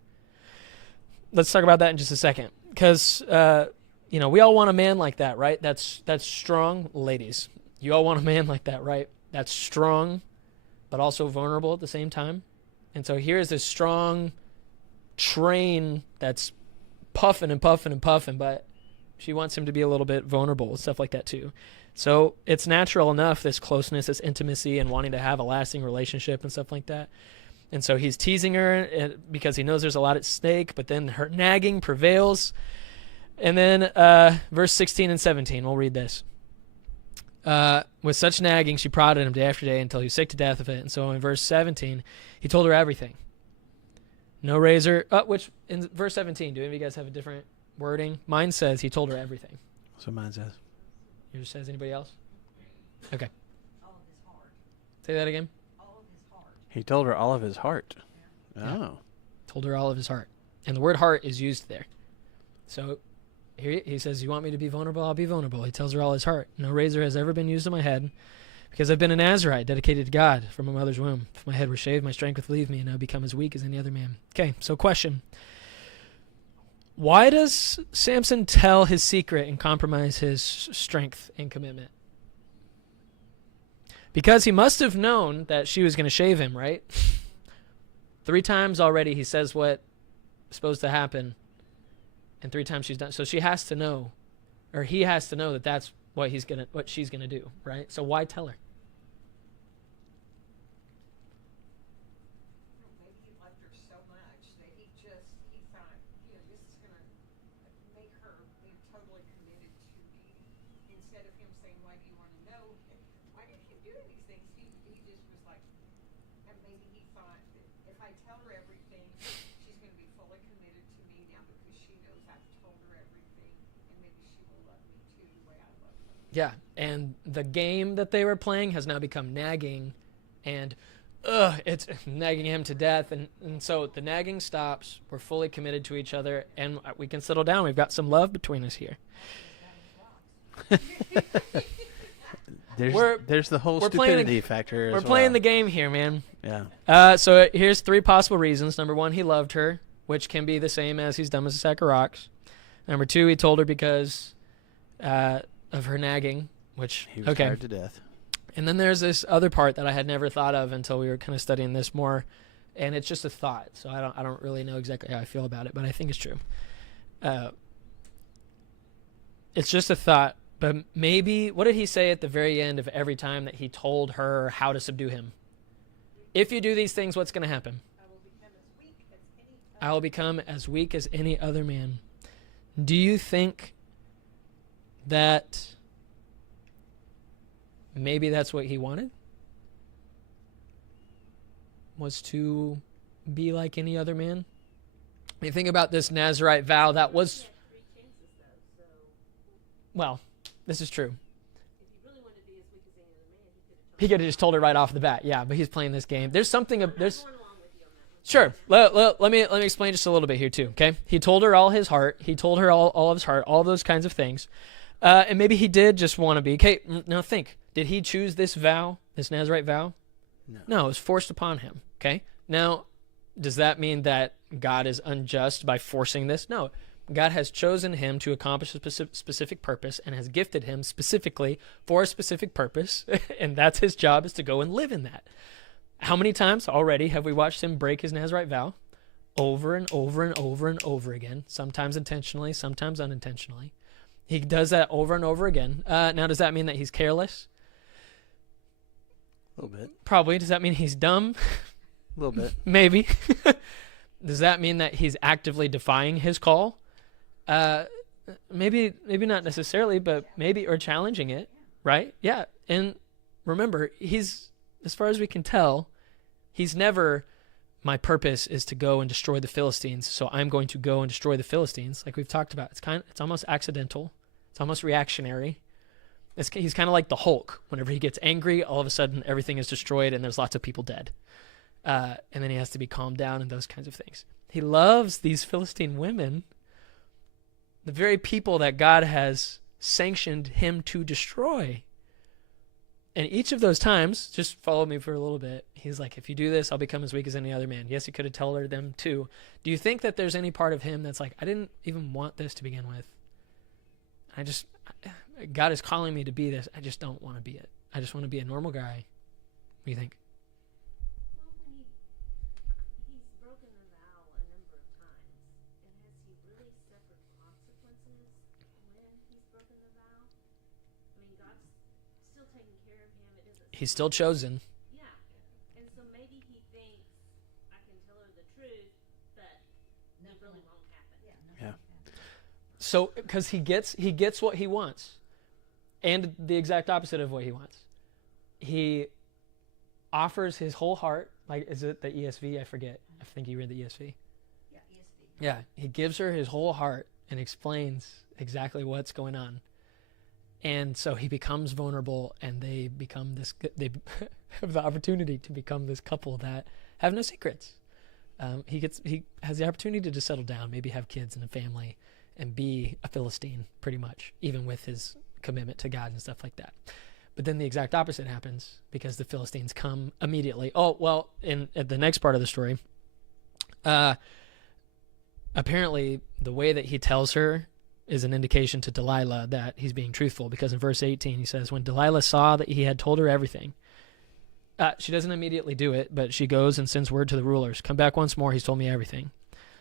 Let's talk about that in just a second. Because, we all want a man like that, right? That's strong. Ladies, you all want a man like that, right? That's strong, but also vulnerable at the same time. And so here's this strong train that's puffing and puffing and puffing, but she wants him to be a little bit vulnerable and stuff like that too. So it's natural enough, this closeness, this intimacy, and wanting to have a lasting relationship and stuff like that. And so he's teasing her because he knows there's a lot at stake, but then her nagging prevails. And then verse 16 and 17, we'll read this. With such nagging, she prodded him day after day until he was sick to death of it. And so in verse 17, he told her everything. No razor. Which in verse 17, do any of you guys have a different wording? Mine says he told her everything. That's what mine says. Yours says anybody else? Okay. All of his heart. Say that again. All of his heart. He told her all of his heart. Yeah. Oh. Told her all of his heart. And the word heart is used there. So here he says, you want me to be vulnerable? I'll be vulnerable. He tells her all his heart. No razor has ever been used on my head because I've been a Nazirite dedicated to God from my mother's womb. If my head were shaved, my strength would leave me and I would become as weak as any other man. Okay, so question. Why does Samson tell his secret and compromise his strength and commitment? Because he must have known that she was going to shave him, right? 3 times already he says what's supposed to happen. And 3 times she's done. So she has to know, or he has to know that that's what she's gonna do, right? So why tell her? Maybe he loved her so much that he thought, this is gonna make her be totally committed to me. Instead of him saying, why do you want to know? Why did he do these things? He just was like, and maybe he thought that if I tell her everything, she's gonna be fully committed to me now because she knows I've told her everything, and maybe she will love me too the way I love her. Yeah, and the game that they were playing has now become nagging, and it's nagging him to death, and so the nagging stops. We're fully committed to each other, and we can settle down. We've got some love between us here. There's the whole stupidity factor as We're well. playing the game here, man. Yeah. So here's 3 possible reasons. Number 1, he loved her, which can be the same as he's dumb as a sack of rocks. Number 2, he told her because of her nagging, which He was tired to death. And then there's this other part that I had never thought of until we were kind of studying this more, and it's just a thought. So I don't really know exactly how I feel about it, but I think it's true. It's just a thought, but maybe what did he say at the very end of every time that he told her how to subdue him? If you do these things, what's going to happen? I will become as weak as any other man. Do you think that maybe that's what he wanted? Was to be like any other man? I mean, think about this Nazirite vow that was... Well, this is true. He could have just told her right off the bat. Yeah, but he's playing this game. There's something... Sure. Let me explain just a little bit here too, okay? He told her all his heart. He told her all of his heart, all those kinds of things. And maybe he did just want to be. Okay, now think. Did he choose this vow, this Nazirite vow? No, it was forced upon him, okay? Now, does that mean that God is unjust by forcing this? No. God has chosen him to accomplish a specific purpose and has gifted him specifically for a specific purpose, and that's his job, is to go and live in that. How many times already have we watched him break his Nazirite vow? Over and over and over and over again, sometimes intentionally, sometimes unintentionally. He does that over and over again. Now, does that mean that he's careless? A little bit. Probably. Does that mean he's dumb? A little bit. Maybe. Does that mean that he's actively defying his call? Maybe not necessarily, but maybe, or challenging it, right? Yeah. And remember, he's, as far as we can tell, he's never, my purpose is to go and destroy the Philistines, so I'm going to go and destroy the Philistines, like we've talked about. It's almost accidental. It's almost reactionary. He's kind of like the Hulk. Whenever he gets angry, all of a sudden everything is destroyed and there's lots of people dead. And then he has to be calmed down and those kinds of things. He loves these Philistine women, the very people that God has sanctioned him to destroy. And each of those times, just follow me for a little bit, he's like, if you do this, I'll become as weak as any other man. Yes, he could have told her them too. Do you think that there's any part of him that's like, I didn't even want this to begin with. God is calling me to be this. I just don't want to be it. I just want to be a normal guy. What do you think? Well, when he's broken the vow a number of times, and has he really suffered consequences when he's broken the vow? I mean, God's still taking care of him. It doesn't. He's still chosen. Yeah, and so maybe he thinks So because he gets what he wants, and the exact opposite of what he wants. He offers his whole heart. Like, is it the ESV? I forget. I think you read the ESV. Yeah, ESV. Yeah, he gives her his whole heart and explains exactly what's going on. And so he becomes vulnerable, and they become this. They have the opportunity to become this couple that have no secrets. He has the opportunity to just settle down, maybe have kids and a family, and be a Philistine pretty much, even with his commitment to God and stuff like that. But then the exact opposite happens because the Philistines come immediately. Oh, well, at the next part of the story, apparently the way that he tells her is an indication to Delilah that he's being truthful, because in verse 18 he says, when Delilah saw that he had told her everything, she doesn't immediately do it, but she goes and sends word to the rulers. Come back once more, he's told me everything.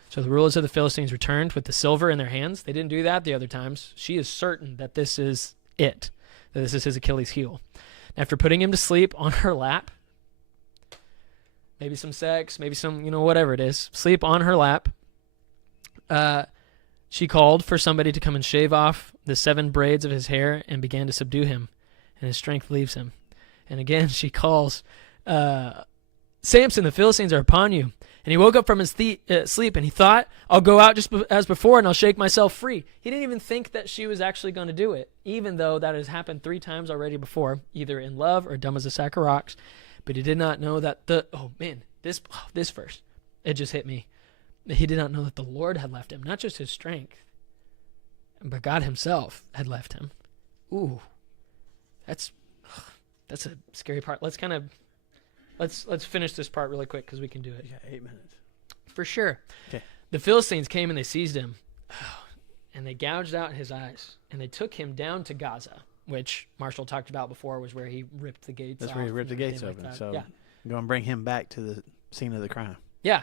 So the rulers of the Philistines returned with the silver in their hands. They didn't do that the other times. She is certain that this is it, that this is his Achilles heel. After putting him to sleep on her lap, maybe some sex, maybe some, whatever it is, sleep on her lap, she called for somebody to come and shave off the 7 braids of his hair and began to subdue him, and his strength leaves him. And again she calls, Samson, the Philistines are upon you. And he woke up from his sleep, and he thought, I'll go out just as before, and I'll shake myself free. He didn't even think that she was actually going to do it, even though that has happened 3 times already before, either in love or dumb as a sack of rocks. But he did not know that this verse, it just hit me. He did not know that the Lord had left him, not just his strength, but God himself had left him. Ooh, that's a scary part. Let's finish this part really quick because we can do it. Yeah, 8 minutes. For sure. Okay. The Philistines came and they seized him, and they gouged out his eyes, and they took him down to Gaza, which Marshall talked about before was where he ripped the gates That's off. where he ripped the gates like open. that. So yeah. go and bring him back to the scene of the crime. Yeah.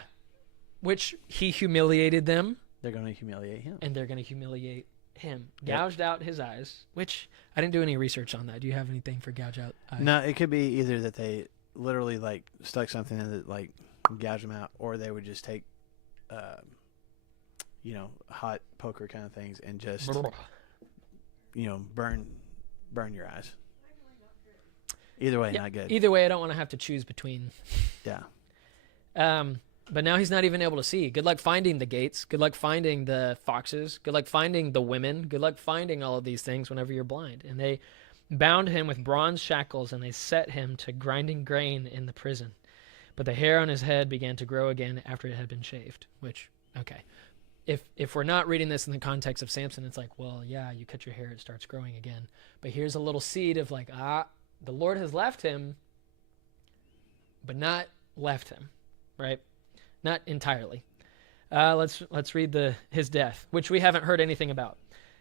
Which he humiliated them, They're going to humiliate him. and they're going to humiliate him. Yep. Gouged out his eyes, which I didn't do any research on that. Do you have anything for gouge out eyes? No, it could be either that they literally stuck something in that gouge them out, or they would just take, hot poker kind of things and just, burn your eyes. Either way, Yeah, not good. Either way, I don't want to have to choose between. Yeah. But now he's not even able to see. Good luck finding the gates. Good luck finding the foxes. Good luck finding the women. Good luck finding all of these things whenever you're blind. And they bound him with bronze shackles, and they set him to grinding grain in the prison. But the hair on his head began to grow again after it had been shaved. Which, okay. If we're not reading this in the context of Samson, it's like, well, yeah, you cut your hair, it starts growing again. But here's a little seed of the Lord has left him, but not left him, right? Not entirely. Let's read his death, which we haven't heard anything about.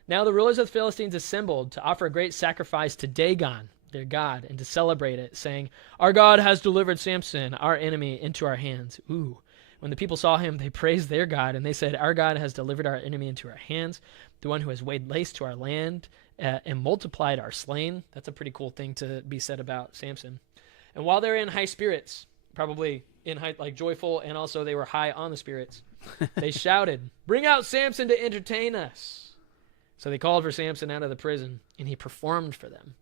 Now the rulers of the Philistines assembled to offer a great sacrifice to Dagon, their god, and to celebrate it, saying, our God has delivered Samson, our enemy, into our hands. Ooh. When the people saw him, they praised their God, and they said, our God has delivered our enemy into our hands, the one who has laid waste to our land and multiplied our slain. That's a pretty cool thing to be said about Samson. And while they're in high spirits, probably in high, joyful, and also they were high on the spirits, they shouted, bring out Samson to entertain us. So they called for Samson out of the prison, and he performed for them.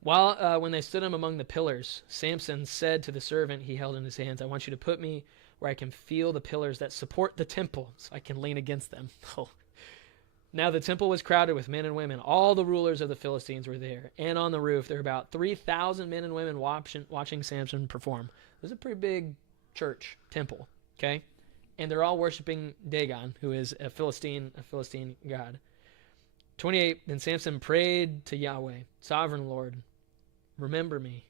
While when they stood him among the pillars, Samson said to the servant he held in his hands, I want you to put me where I can feel the pillars that support the temple, so I can lean against them. Oh. Now the temple was crowded with men and women. All the rulers of the Philistines were there. And on the roof, there were about 3,000 men and women watching Samson perform. It was a pretty big church, temple, okay? And they're all worshiping Dagon, who is a Philistine god. 28, then Samson prayed to Yahweh, Sovereign Lord, remember me.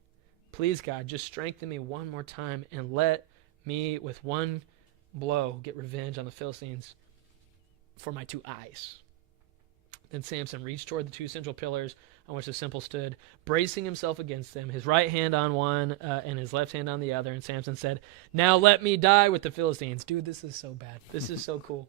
Please, God, just strengthen me one more time and let me, with one blow, get revenge on the Philistines for my 2 eyes. Then Samson reached toward the 2 central pillars on which the temple stood, bracing himself against them, his right hand on one and his left hand on the other. And Samson said, now let me die with the Philistines. Dude, this is so bad. This is so cool.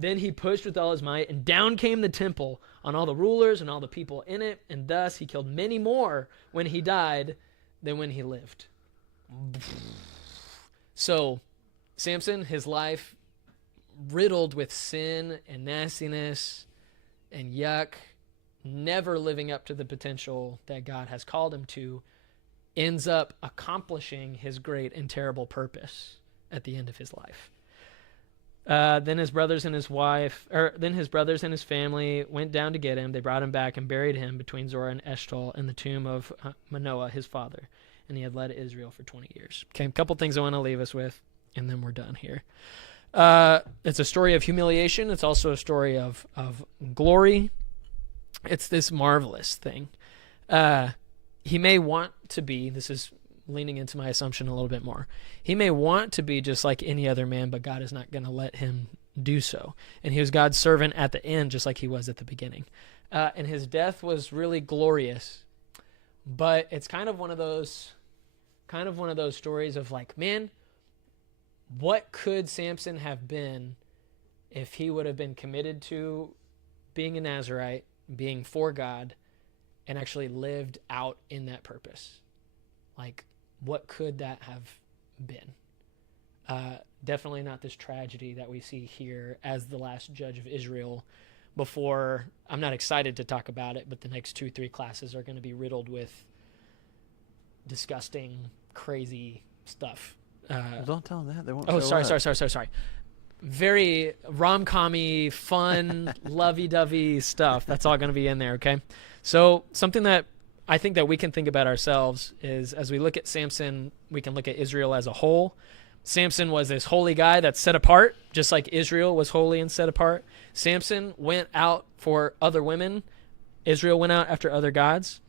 Then he pushed with all his might, and down came the temple on all the rulers and all the people in it, and thus he killed many more when he died than when he lived. So Samson, his life riddled with sin and nastiness and yuck, never living up to the potential that God has called him to, ends up accomplishing his great and terrible purpose at the end of his life. Then his brothers and his family went down to get him. They brought him back and buried him between Zorah and Eshtaol in the tomb of Manoah, his father. And he had led Israel for 20 years. Okay, a couple things I want to leave us with, and then we're done here. It's a story of humiliation. It's also a story of glory. It's this marvelous thing. He may want to be, this is leaning into my assumption a little bit more, he may want to be just like any other man, but God is not going to let him do so. And he was God's servant at the end, just like he was at the beginning. And his death was really glorious. But it's kind of one of those stories of like, man, what could Samson have been if he would have been committed to being a Nazirite, being for God, and actually lived out in that purpose? Like, what could that have been? Definitely not this tragedy that we see here as the last judge of Israel. Before, I'm not excited to talk about it, but the next 2-3 classes are going to be riddled with disgusting, crazy stuff. Well, don't tell them that. They won't. Oh, show sorry. up. Very rom-com-y, fun, lovey-dovey stuff. That's all going to be in there, okay? So something that I think that we can think about ourselves is, as we look at Samson, we can look at Israel as a whole. Samson was this holy guy that's set apart, just like Israel was holy and set apart. Samson went out for other women. Israel went out after other gods.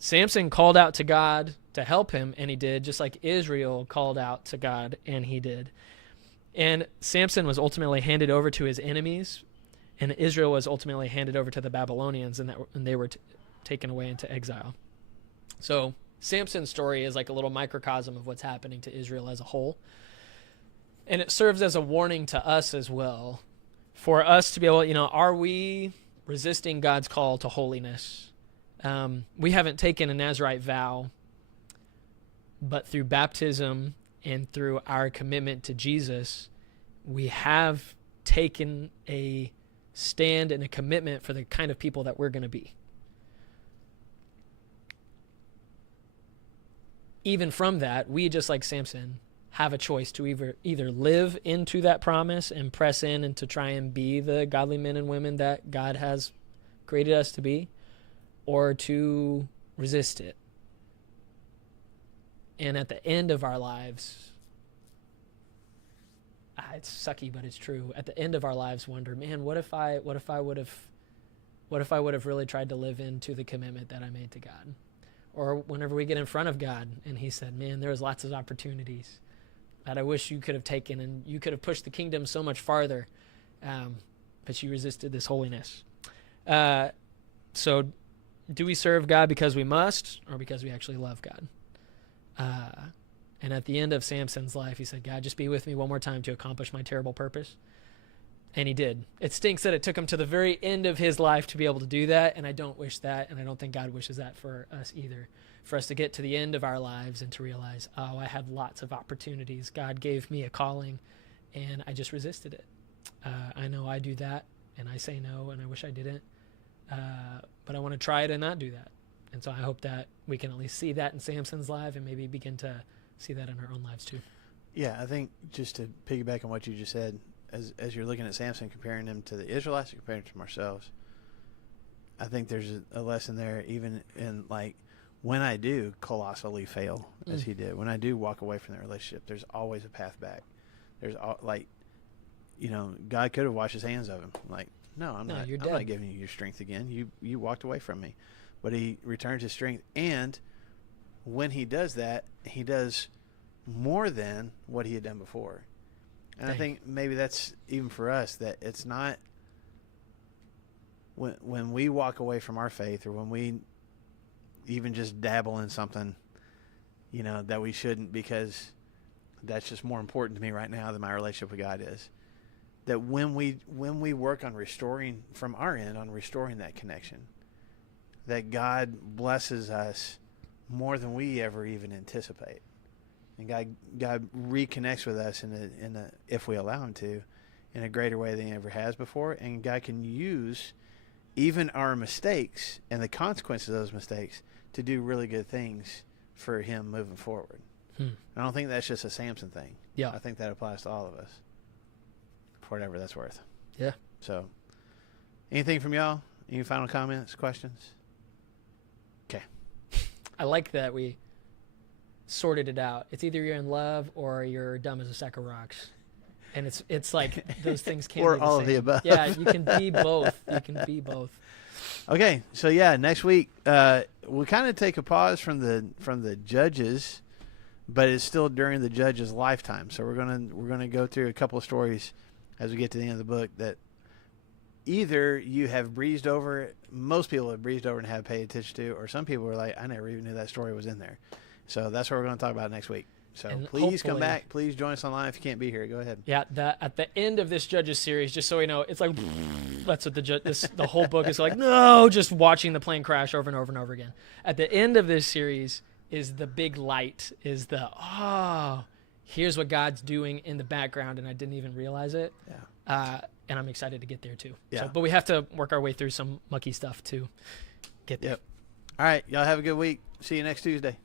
Samson called out to God to help him, and he did, just like Israel called out to God, and he did. And Samson was ultimately handed over to his enemies, and Israel was ultimately handed over to the Babylonians, and they were taken away into exile. So Samson's story is like a little microcosm of what's happening to Israel as a whole. And it serves as a warning to us as well, for us to be able, are we resisting God's call to holiness? We haven't taken a Nazirite vow, but through baptism and through our commitment to Jesus, we have taken a stand and a commitment for the kind of people that we're going to be. Even from that, we, just like Samson, have a choice to either live into that promise and press in and to try and be the godly men and women that God has created us to be, or to resist it. And at the end of our lives, it's sucky, but it's true. At the end of our lives, wonder, man, what if I would have really tried to live into the commitment that I made to God? Or whenever we get in front of God and he said, man, there was lots of opportunities that I wish you could have taken, and you could have pushed the kingdom so much farther, but you resisted this holiness. So do we serve God because we must, or because we actually love God? And at the end of Samson's life, he said, God, just be with me one more time to accomplish my terrible purpose. And he did. It stinks that it took him to the very end of his life to be able to do that, and I don't wish that, and I don't think God wishes that for us either. For us to get to the end of our lives and to realize, oh, I had lots of opportunities. God gave me a calling, and I just resisted it. I know I do that, and I say no, and I wish I didn't. But I want to try it and not do that. And so I hope that we can at least see that in Samson's life and maybe begin to see that in our own lives too. Yeah, I think just to piggyback on what you just said, as you're looking at Samson, comparing him to the Israelites, comparing him to ourselves, I think there's a lesson there, even in like when I do colossally fail, as he did, when I do walk away from that relationship, there's always a path back. There's God could have washed his hands of him. Like, no, I'm not giving you your strength again. You walked away from me. But he returns his strength, and when he does that, he does more than what he had done before. And I think maybe that's even for us, that it's not when we walk away from our faith, or when we even just dabble in something, that we shouldn't, because that's just more important to me right now than my relationship with God is. That when we work on restoring from our end, on restoring that connection, that God blesses us more than we ever even anticipate. And God reconnects with us in a, if we allow him to, in a greater way than he ever has before, and God can use even our mistakes and the consequences of those mistakes to do really good things for him moving forward. I don't think that's just a Samson thing. Yeah. I think that applies to all of us, for whatever that's worth. Yeah. So, anything from y'all? Any final comments, questions? Okay. I like that we sorted it out. It's either you're in love or you're dumb as a sack of rocks. And it's like those things can't Or be the all same. of the above. Yeah, you can be both. You can be both. Okay, so yeah, next week we'll kind of take a pause from the judges, but it's still during the judge's lifetime. So we're gonna go through a couple of stories as we get to the end of the book that either you have breezed over, most people have breezed over and have paid attention to, or some people are like, I never even knew that story was in there. So that's what we're going to talk about next week. So And please come hopefully- back. Please join us online if you can't be here. Go ahead. Yeah, at the end of this Judges series, just so we know, it's like that's what the whole book is like. No, just watching the plane crash over and over and over again. At the end of this series is the big light. Is here's what God's doing in the background, and I didn't even realize it. Yeah. And I'm excited to get there too. Yeah. So, but we have to work our way through some mucky stuff to get there. Yep. All right. Y'all have a good week. See you next Tuesday.